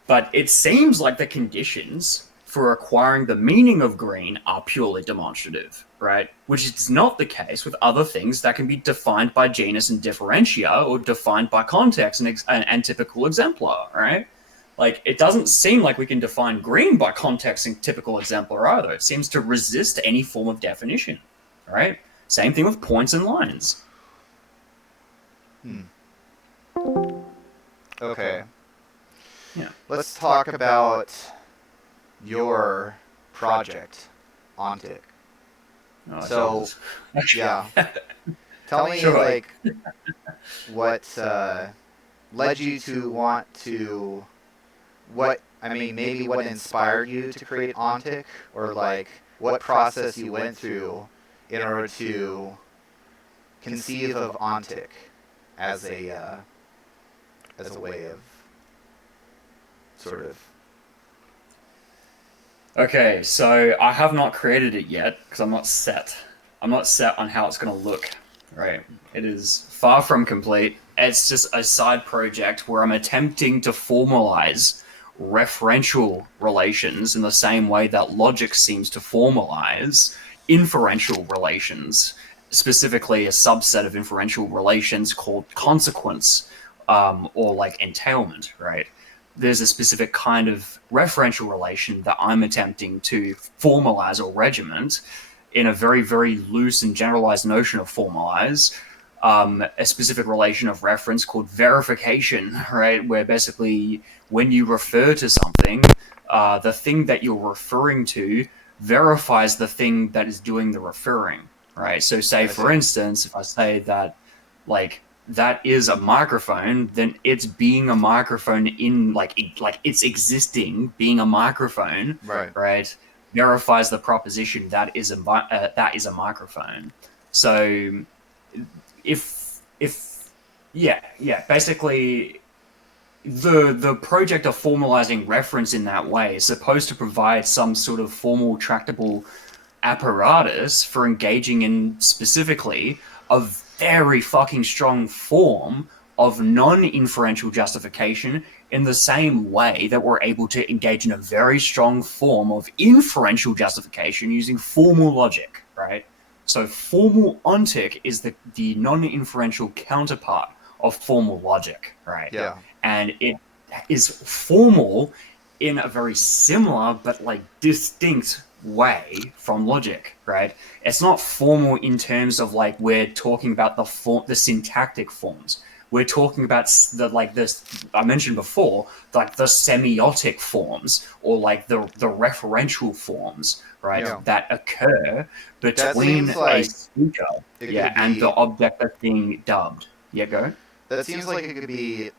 But it seems like the conditions for acquiring the meaning of green are purely demonstrative, right? Which is not the case with other things that can be defined by genus and differentia or defined by context and typical exemplar, right? Like, it doesn't seem like we can define green by context and typical exemplar either. It seems to resist any form of definition, right? Same thing with points and lines. Okay. Yeah. Let's talk about your project, Ontic. Oh, So, yeah. Tell me, Sure. like, what led you to want to, maybe what inspired you to create Ontic, or, like, what process you went through in order to conceive of Ontic as a way of sort of. Okay, so I have not created it yet because I'm not set. I'm not set on how it's going to look. Right. It is far from complete. It's just a side project where I'm attempting to formalize referential relations in the same way that logic seems to formalize inferential relations, specifically a subset of inferential relations called consequence, or like entailment, right? There's a specific kind of referential relation that I'm attempting to formalize or regiment in a very, very loose and generalized notion of formalize, a specific relation of reference called verification, right? Where basically when you refer to something, the thing that you're referring to verifies the thing that is doing the referring, right? So say, for instance, if I say that, like, that is a microphone, then it's being a microphone in like it's existing being a microphone, Right. right? Verifies the proposition that is a microphone. So if yeah, basically the project of formalizing reference in that way is supposed to provide some sort of formal tractable apparatus for engaging in specifically a very fucking strong form of non-inferential justification in the same way that we're able to engage in a very strong form of inferential justification using formal logic, right? So formal ontic is the non-inferential counterpart of formal logic, right? Yeah. And it is formal in a very similar but like distinct way from logic, right? It's not formal in terms of like we're talking about the syntactic forms. We're talking about the like this I mentioned before, like the semiotic forms or like the referential forms, right? Yeah. That occur between seems like a speaker, it yeah, could and be- the object that's being dubbed. Yeah, go. That seems like it could be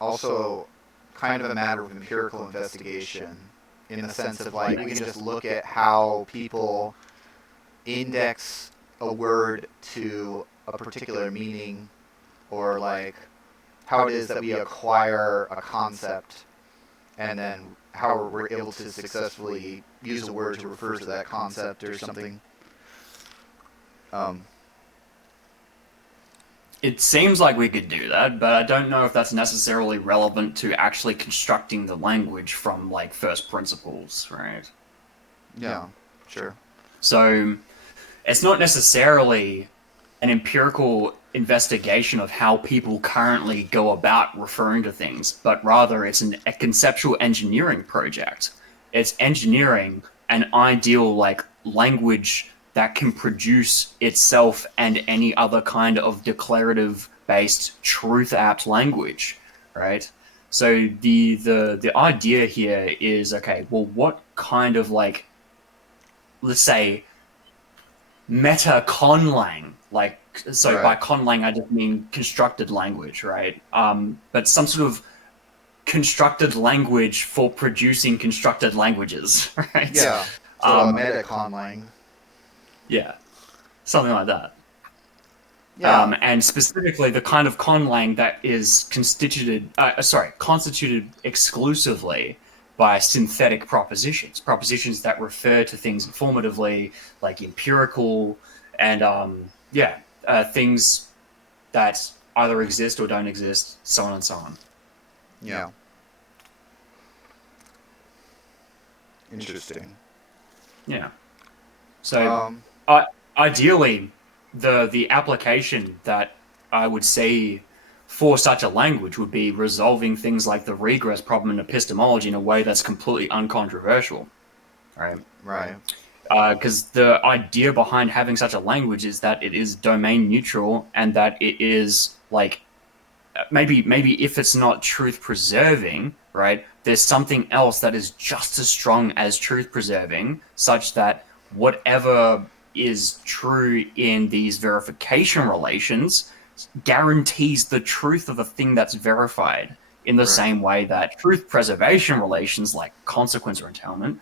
also kind of a matter of empirical investigation, in the sense of, like, we can just look at how people index a word to a particular meaning, or like how it is that we acquire a concept, and then how we're able to successfully use a word to refer to that concept or something. It seems like we could do that, but I don't know if that's necessarily relevant to actually constructing the language from like first principles, right? Yeah, sure. So it's not necessarily an empirical investigation of how people currently go about referring to things, but rather it's a conceptual engineering project. It's engineering an ideal like language that can produce itself and any other kind of declarative based truth apt language, right? So the idea here is, okay, well, what kind of, like, let's say, meta conlang, like, so by Right. conlang I just mean constructed language, right? But some sort of constructed language for producing constructed languages, right? Yeah. So a Um, metaconlang. yeah, something like that. Yeah. And specifically the kind of conlang that is constituted exclusively by synthetic propositions, propositions that refer to things informatively, like empirical, and things that either exist or don't exist, so on and so on. Yeah. Interesting. Yeah. So, Um. ideally, the application that I would see for such a language would be resolving things like the regress problem in epistemology in a way that's completely uncontroversial, right? Right. Because the idea behind having such a language is that it is domain neutral and that it is like maybe if it's not truth preserving, right, there's something else that is just as strong as truth preserving, such that whatever is true in these verification relations guarantees the truth of the thing that's verified in the Right. same way that truth preservation relations, like consequence or entailment,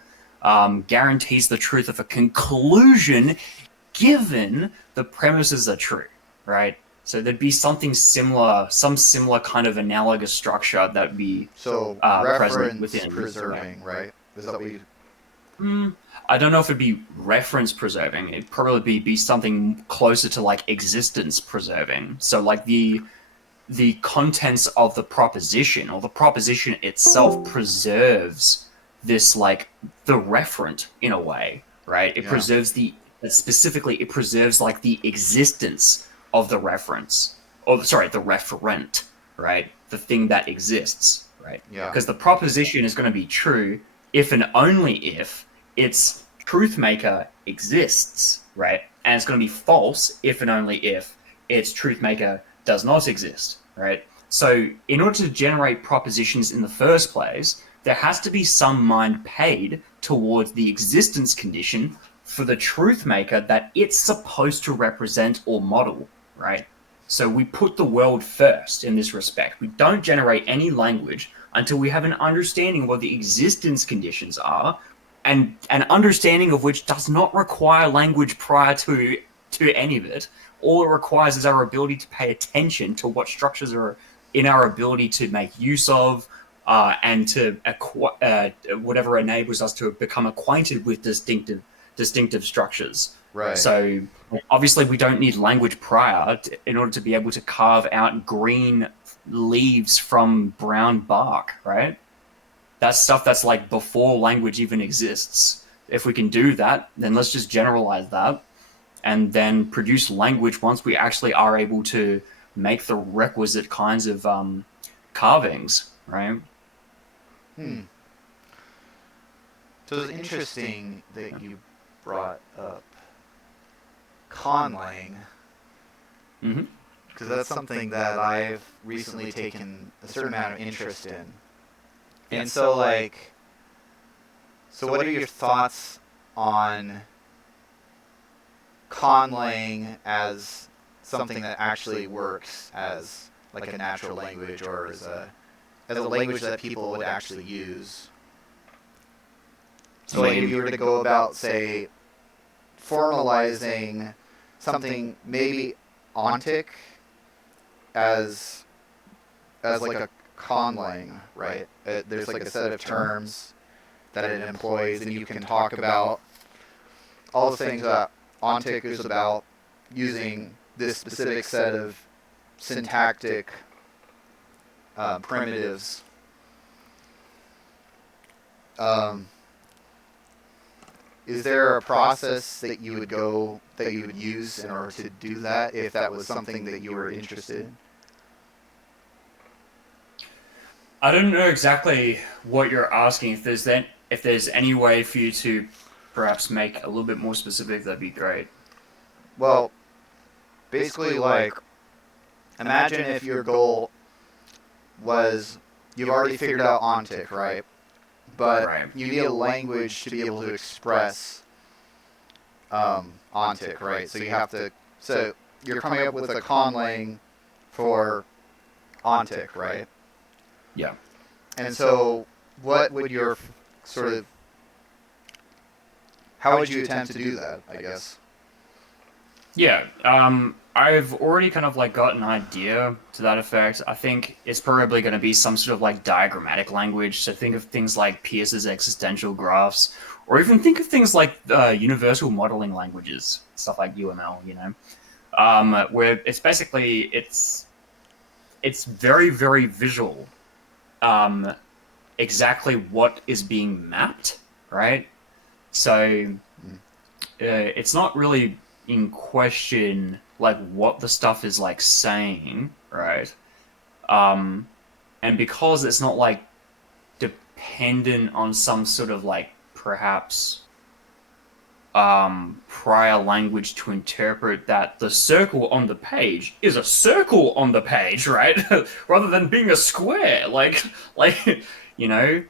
guarantees the truth of a conclusion given the premises are true, right? So there'd be something similar, some similar kind of analogous structure that would be So present reference within. preserving, right? Is that what you? I don't know if it'd be reference preserving. It'd probably be something closer to like existence preserving. So like the contents of the proposition or the proposition itself preserves this, like, the referent in a way, right? It Yeah. preserves specifically it preserves like the existence of the reference, or sorry, the referent, right? The thing that exists, right? Yeah. Because the proposition is going to be true if and only if its truth maker exists, right? And it's going to be false if and only if its truth maker does not exist, right? So, in order to generate propositions in the first place, there has to be some mind paid towards the existence condition for the truth maker that it's supposed to represent or model, right? So we put the world first in this respect. We don't generate any language until we have an understanding of what the existence conditions are, and an understanding of which does not require language prior to any of it. All it requires is our ability to pay attention to what structures are in our ability to make use of, and to whatever enables us to become acquainted with distinctive structures. Right. So obviously we don't need language prior in order to be able to carve out green leaves from brown bark, right? That's stuff that's like before language even exists. If we can do that, then let's just generalize that and then produce language once we actually are able to make the requisite kinds of carvings, right? So it's interesting that you brought up conlang, Mm-hmm. because that's something that I've recently taken a certain amount of interest in. And so, like, so what are your thoughts on conlang as something that actually works as like a natural language, or as a language that people would actually use? So, like, if you were to go about, say, formalizing something maybe ontic as like a conlang, right? There's like a set of terms that it employs, and you can talk about all the things that ontic is about using this specific set of syntactic primitives. Is there a process that you would use in order to do that, if that was something that you were interested in? I don't know exactly what you're asking. If there's any way for you to perhaps make a little bit more specific, that'd be great. Well, basically, like, imagine if your goal was you've already figured out ontic, right? But Right. you need a language to be able to express ontic, right? So you have to. So you're coming up with a conlang for ontic, right? Yeah. And so, what would your sort of, how would you attempt to do that, I guess? Yeah, I've already kind of like got an idea to that effect. I think it's probably going to be some sort of like diagrammatic language. So think of things like Peirce's existential graphs, or even think of things like universal modeling languages, stuff like UML. Where it's basically it's very very visual. Exactly what is being mapped, right? So it's not really in question like what the stuff is like saying, right? And because it's not like dependent on some sort of like perhaps prior language to interpret that the circle on the page is a circle on the page, right? Rather than being a square, like you know,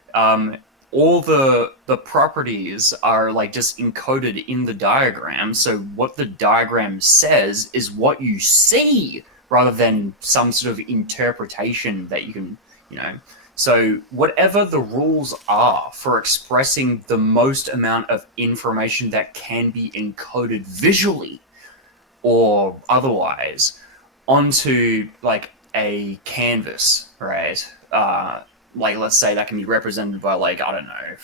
all the properties are like just encoded in the diagram. So what the diagram says is what you see, rather than some sort of interpretation that you can, you know. So whatever the rules are for expressing the most amount of information that can be encoded visually or otherwise onto like a canvas, right? Like let's say that can be represented by like, I don't know,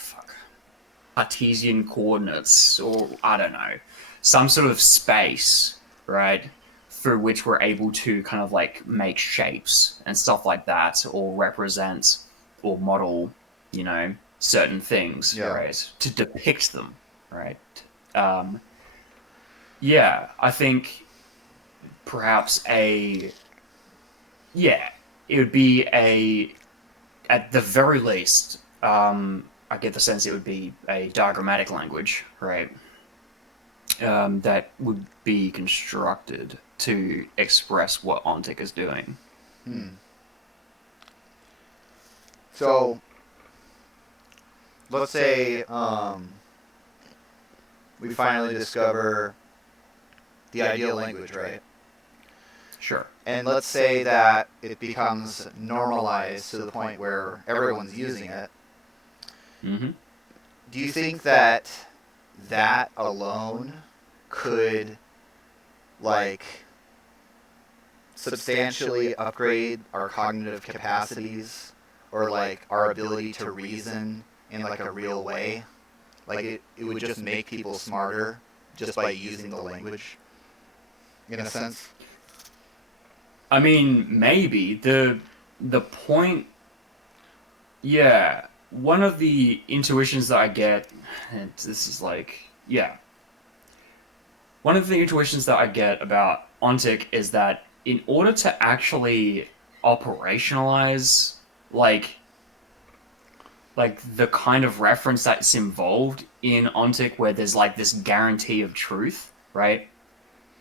Cartesian coordinates, or I don't know, some sort of space, right? Through which we're able to kind of like make shapes and stuff like that, or represent or model, certain things, Yeah. right? To depict them, right? Yeah, I think perhaps it would be at the very least, I get the sense it would be a diagrammatic language, right? That would be constructed to express what Ontic is doing. So, let's say we finally discover the ideal language, right? Sure. And let's say that it becomes normalized to the point where everyone's using it. Mm-hmm. Do you think that that alone could, like, substantially upgrade our cognitive capacities, or like our ability to reason in like a real way? Like it would just make people smarter just by using the language, in a sense? I mean, maybe the point. Yeah, one of the intuitions that I get, and this is like, yeah, one of the intuitions that I get about Ontic is that in order to actually operationalize like the kind of reference that's involved in Ontic, where there's like this guarantee of truth, right?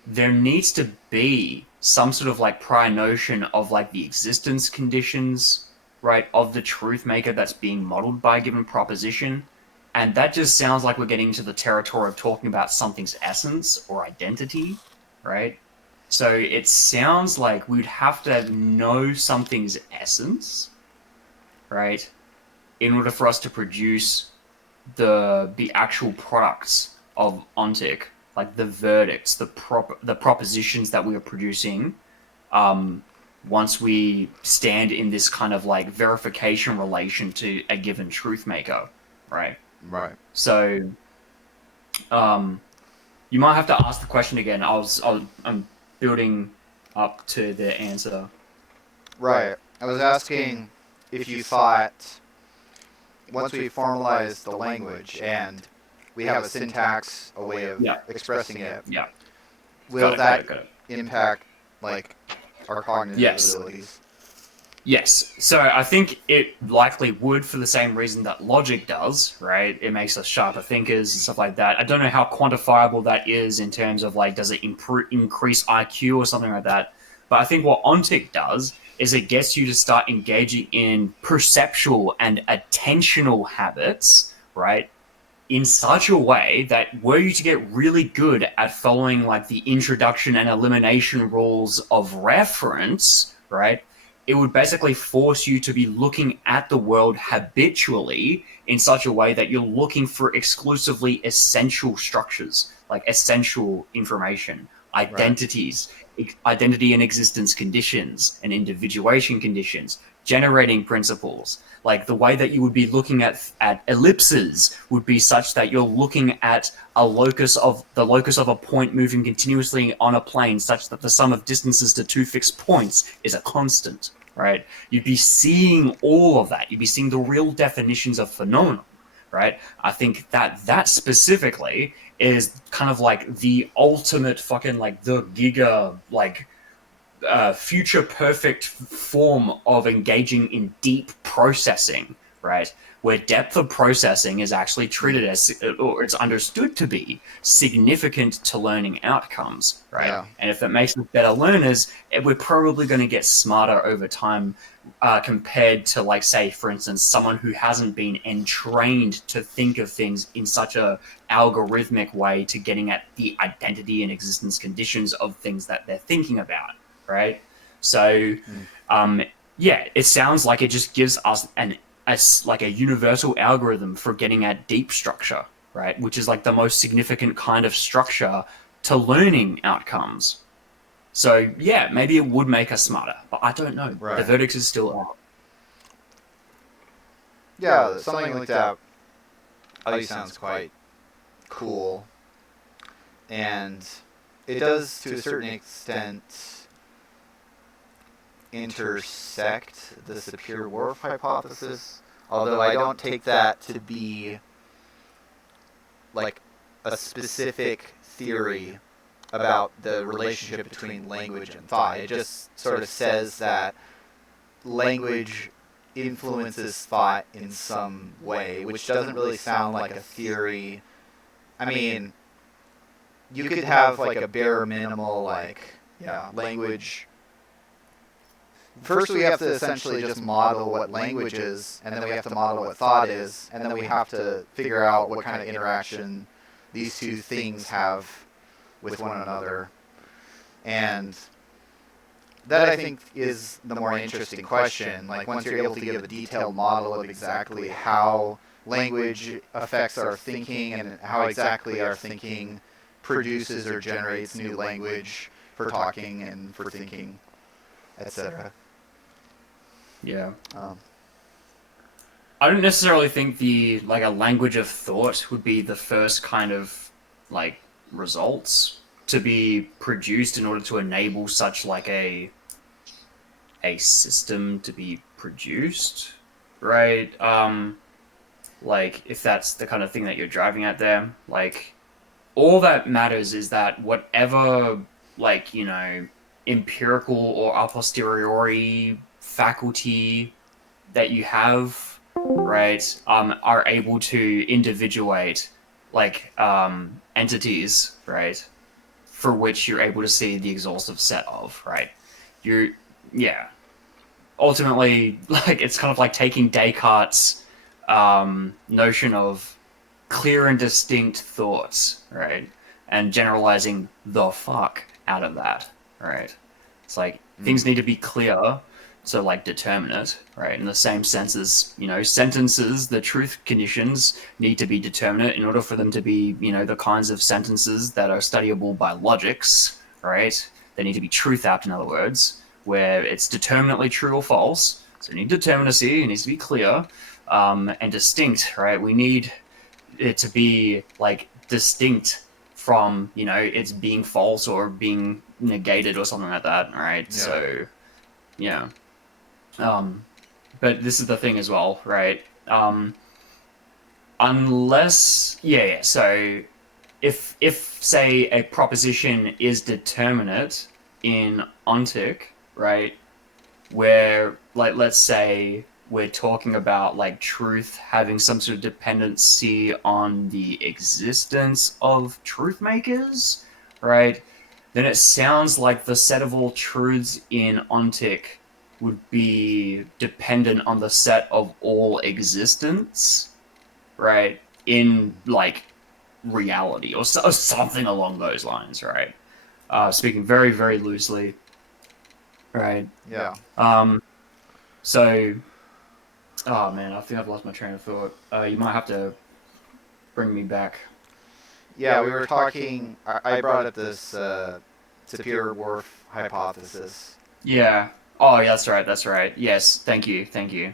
There needs to be some sort of like prior notion of like the existence conditions, right, of the truth maker that's being modeled by a given proposition. And that just sounds like we're getting into the territory of talking about something's essence or identity, right? So it sounds like we'd have to know something's essence, right, in order for us to produce the actual products of Ontic, like the verdicts, the propositions that we are producing, once we stand in this kind of like verification relation to a given truth maker, right? Right. So, you might have to ask the question again. I'm building up to the answer. Right. I was asking if you thought, once we formalize the language and we have a syntax, a way of expressing it, Yeah. will Got that it. impact like our cognitive Yes. abilities? Yes. So I think it likely would, for the same reason that logic does, right? It makes us sharper thinkers and stuff like that. I don't know how quantifiable that is in terms of like, does it increase IQ or something like that? But I think what Ontic does is it gets you to start engaging in perceptual and attentional habits, right? In such a way that were you to get really good at following like the introduction and elimination rules of reference, right? It would basically force you to be looking at the world habitually in such a way that you're looking for exclusively essential structures, like essential information, identities, identity and existence conditions, and individuation conditions, generating principles. Like the way that you would be looking at ellipses would be such that you're looking at the locus of a point moving continuously on a plane, such that the sum of distances to two fixed points is a constant, right? You'd be seeing all of that. You'd be seeing the real definitions of phenomena, right? I think that specifically is kind of like the ultimate fucking like the giga like future perfect form of engaging in deep processing, right? Where depth of processing is actually treated as, or it's understood to be, significant to learning outcomes, right? Yeah. And if it makes us better learners, we're probably going to get smarter over time compared to, like, say, for instance, someone who hasn't been entrained to think of things in such a algorithmic way to getting at the identity and existence conditions of things that they're thinking about, right? So, yeah, it sounds like it just gives us like a universal algorithm for getting at deep structure, right? Which is like the most significant kind of structure to learning outcomes. So, yeah, maybe it would make us smarter, but I don't know. Right. The verdict is still out. Yeah, something like that at least sounds quite cool. And it does, to a certain extent, intersect the Sapir-Whorf hypothesis, although I don't take that to be like a specific theory about the relationship between language and thought. It just sort of says that language influences thought in some way, which doesn't really sound like a theory. I mean, you could have like a bare minimal, like, language. First we have to essentially just model what language is, and then we have to model what thought is, and then we have to figure out what kind of interaction these two things have with one another. And that, I think, is the more interesting question. Like, once you're able to give a detailed model of exactly how language affects our thinking and how exactly our thinking produces or generates new language for talking and for thinking, etc. Yeah. I don't necessarily think a language of thought would be the first kind of like results to be produced in order to enable such like a system to be produced, right? Like if that's the kind of thing that you're driving at there, like all that matters is that whatever, like, you know, empirical or a posteriori faculty that you have, right, are able to individuate like entities, right, for which you're able to see the exhaustive set of, right? Ultimately, like, it's kind of like taking Descartes' notion of clear and distinct thoughts, right, and generalizing the fuck out of that, right? It's like things need to be clear to like determinate, right? In the same sense as, you know, sentences, the truth conditions need to be determinate in order for them to be, you know, the kinds of sentences that are studyable by logics, right? They need to be truth out, in other words, where it's determinately true or false. So you need determinacy, it needs to be clear and distinct, right? We need it to be like distinct from, you know, it's being false or being negated or something like that, right? Yeah. So, yeah. But this is the thing as well, right? So if say a proposition is determinate in ontic, right, where, like, let's say we're talking about like truth having some sort of dependency on the existence of truth makers, right? Then it sounds like the set of all truths in ontic would be dependent on the set of all existence, right? In like reality or something along those lines, right? Speaking very, very loosely, right? Yeah. So, oh man, I think I've lost my train of thought. You might have to bring me back. Yeah, we were talking. I brought up this Sapir-Whorf hypothesis. Yeah. Oh, yeah, that's right. That's right. Yes. Thank you. Thank you.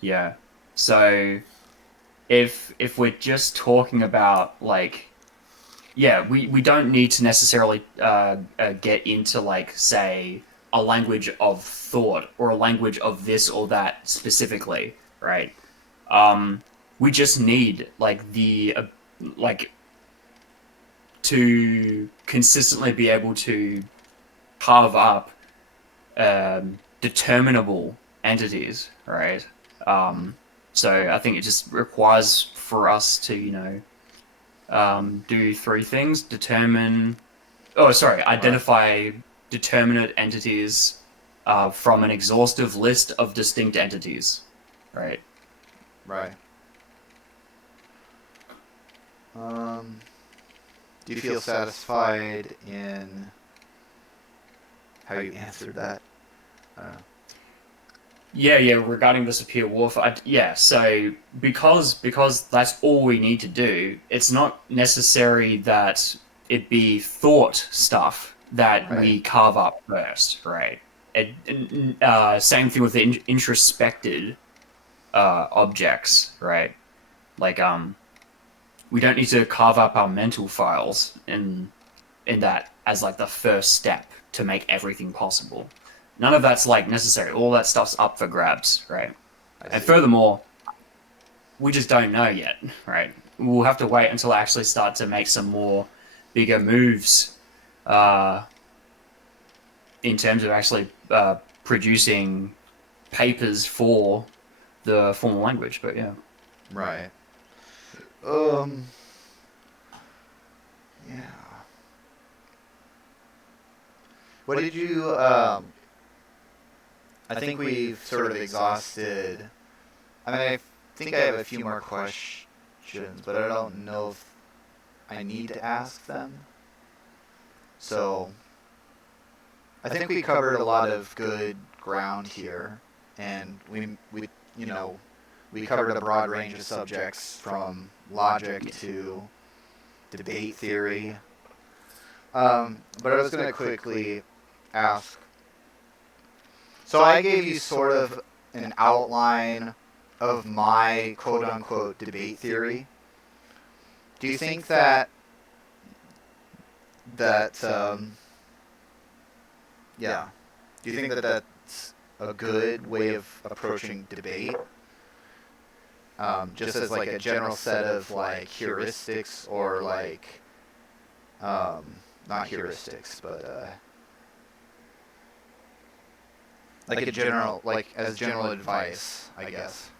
Yeah. So, if we're just talking about like, yeah, we don't need to necessarily get into like say a language of thought or a language of this or that specifically, right? We just need like the like to consistently be able to carve up determinable entities, right? So I think it just requires for us to, do three things: identify determinate entities from an exhaustive list of distinct entities, right? Right. Do you feel satisfied in how you answered that? Yeah, yeah. Regarding the Sapir-Whorf, yeah. So because that's all we need to do, it's not necessary that it be thought stuff that Right. we carve up first, right? Same thing with the introspected objects, right? Like we don't need to carve up our mental files in that as like the first step to make everything possible. None of that's like necessary. All that stuff's up for grabs, right? And furthermore, we just don't know yet, right? We'll have to wait until I actually start to make some more bigger moves in terms of actually producing papers for the formal language. But yeah, Right. Yeah. What did you I think we've sort of exhausted. I mean, I think I have a few more questions, but I don't know if I need to ask them. So, I think we covered a lot of good ground here, and we covered a broad range of subjects from logic to debate theory. But I was going to quickly ask. So I gave you sort of an outline of my quote-unquote debate theory. Do you think that yeah, do you think that that's a good way of approaching debate? Just as like a general set of like heuristics or like not heuristics, but like a general, like as general advice, I guess.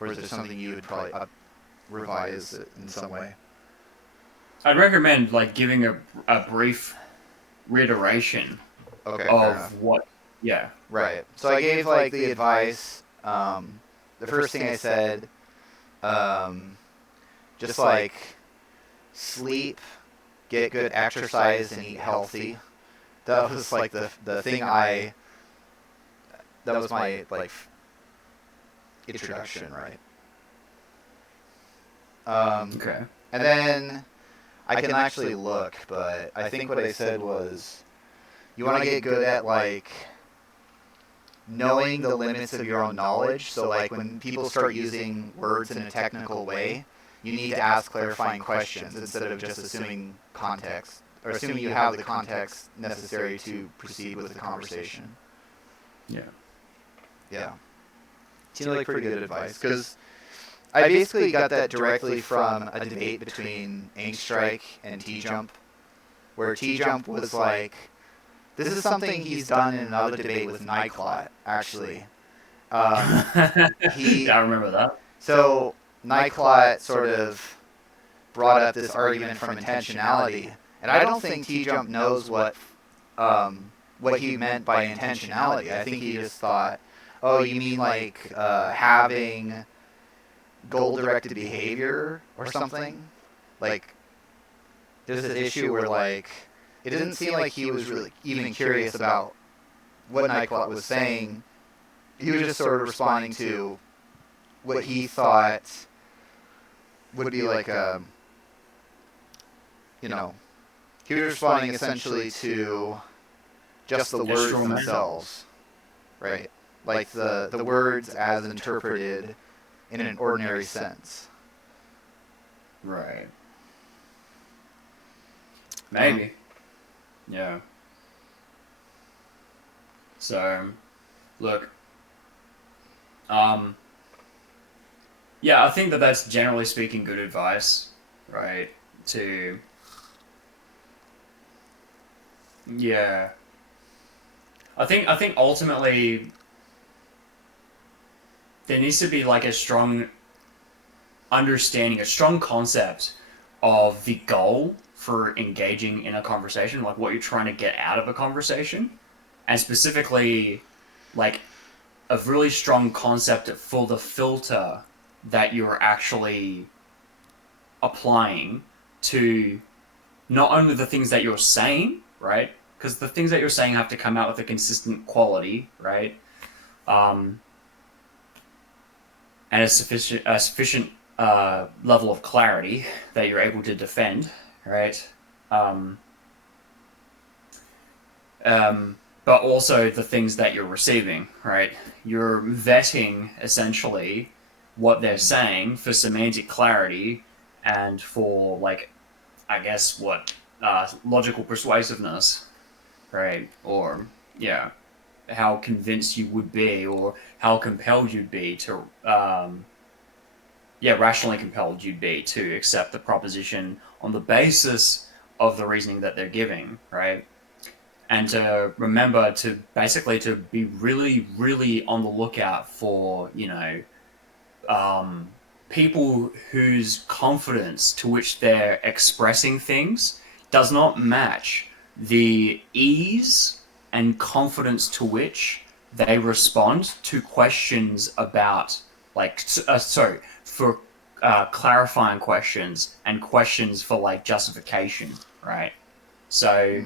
Or is there something you would probably revise it in some way? I'd recommend like giving a brief reiteration Okay, fair enough. of what. Yeah, Right. So I gave like the advice. The first thing I said, just like sleep, get good exercise, and eat healthy. That was like the thing that was my like introduction, right? okay. And then I can actually look, but I think what I said was you want to get good at like knowing the limits of your own knowledge. So like when people start using words in a technical way, you need to ask clarifying questions instead of just assuming context or assuming you have the context necessary to proceed with the conversation. Yeah. Yeah. Seems like pretty good advice because I basically got that directly from a debate between Angstrike and T-Jump, where T-Jump was like, this is something he's done in another debate with Nyclot, actually. Yeah, I remember that. So Nyclot sort of brought up this argument from intentionality, and I don't think T-Jump knows what what he meant by intentionality. I think he just thought, oh, you mean like having goal-directed behavior or something? Like, there's this issue where, like, it didn't seem like he was really even curious about what Nightclot was saying. He was just sort of responding to what he thought would be like a, you know, he was responding essentially to just the words themselves, right? Like the words as interpreted in an ordinary sense. Right. Maybe. Yeah. So, look. Yeah, I think that that's generally speaking good advice, right? To, yeah. I think ultimately there needs to be like a strong understanding, a strong concept of the goal for engaging in a conversation, like what you're trying to get out of a conversation, and specifically, like a really strong concept for the filter that you're actually applying to not only the things that you're saying, right? Because the things that you're saying have to come out with a consistent quality, right? Um, and a sufficient level of clarity that you're able to defend, right? Um, but also the things that you're receiving, right? You're vetting essentially what they're saying for semantic clarity and for, like, I guess what logical persuasiveness, right? Or yeah, how convinced you would be, or how compelled you'd be to rationally compelled you'd be to accept the proposition on the basis of the reasoning that they're giving, right? And to remember to basically to be really, really on the lookout for, people whose confidence to which they're expressing things does not match the ease and confidence to which they respond to questions about, like, for clarifying questions and questions for, like, justification, right? So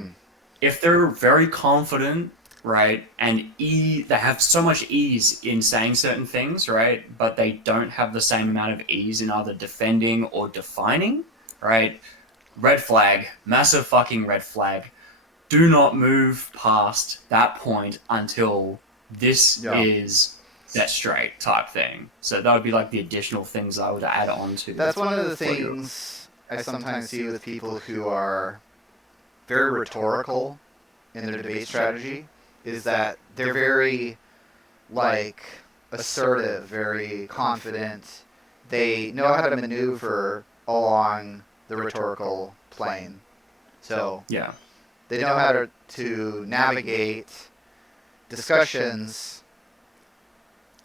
if they're very confident, right, and they have so much ease in saying certain things, right, but they don't have the same amount of ease in either defending or defining, right, red flag, massive fucking red flag. Do not move past that point until this is set straight type thing. So that would be like the additional things I would add on to. That's one of the things I sometimes see with people who are very rhetorical in their debate strategy, is that they're very, like, assertive, very confident. They know how to maneuver along the rhetorical plane. So yeah, they know how to navigate discussions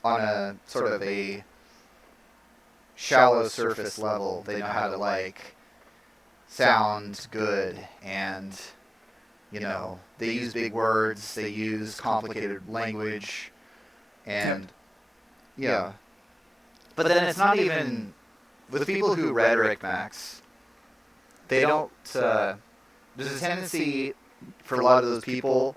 on a sort of a shallow surface level. They know how to, like, sound good, and they use big words, they use complicated language, and yeah. But then it's not even with people who rhetoric max. They don't. There's a tendency for a lot of those people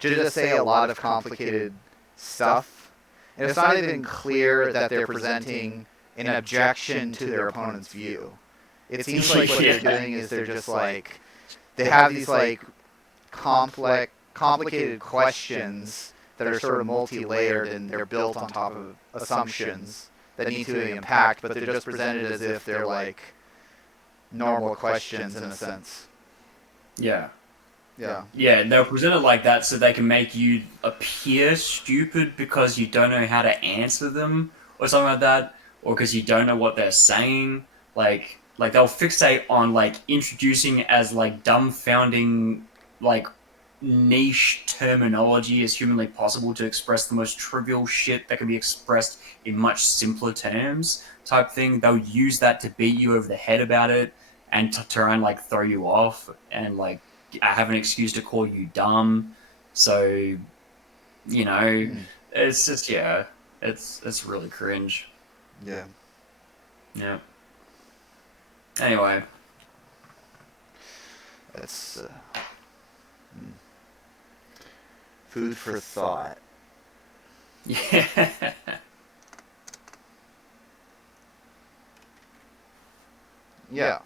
to just say a lot of complicated stuff, and it's not even clear that they're presenting an objection to their opponent's view. It seems like what they're doing is they're just, like, they have these, like, complicated questions that are sort of multi-layered, and they're built on top of assumptions that need to be unpacked, but they're just presented as if they're, like, normal questions in a sense. Yeah. Yeah. Yeah, they're presented like that so they can make you appear stupid because you don't know how to answer them or something like that, or because you don't know what they're saying. Like they'll fixate on, like, introducing as, like, dumbfounding, like, niche terminology as humanly possible to express the most trivial shit that can be expressed in much simpler terms type thing. They'll use that to beat you over the head about it and to try and, like, throw you off and, like, have an excuse to call you dumb. So, you know, Hmm. it's just it's really cringe. Yeah. Yeah. Anyway, That's food for thought. yeah. Yeah.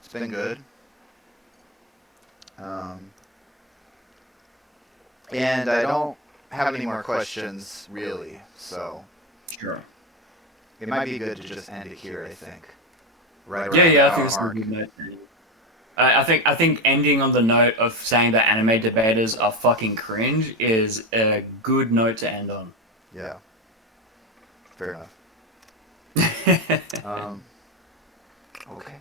It's been good. Um, and I don't have any more questions really, so Sure. it might be good to just end it here. I think right Yeah, around the yeah. I think hour this is a mark. good note. I think ending on the note of saying that anime debaters are fucking cringe is a good note to end on. Yeah. Fair enough. Okay.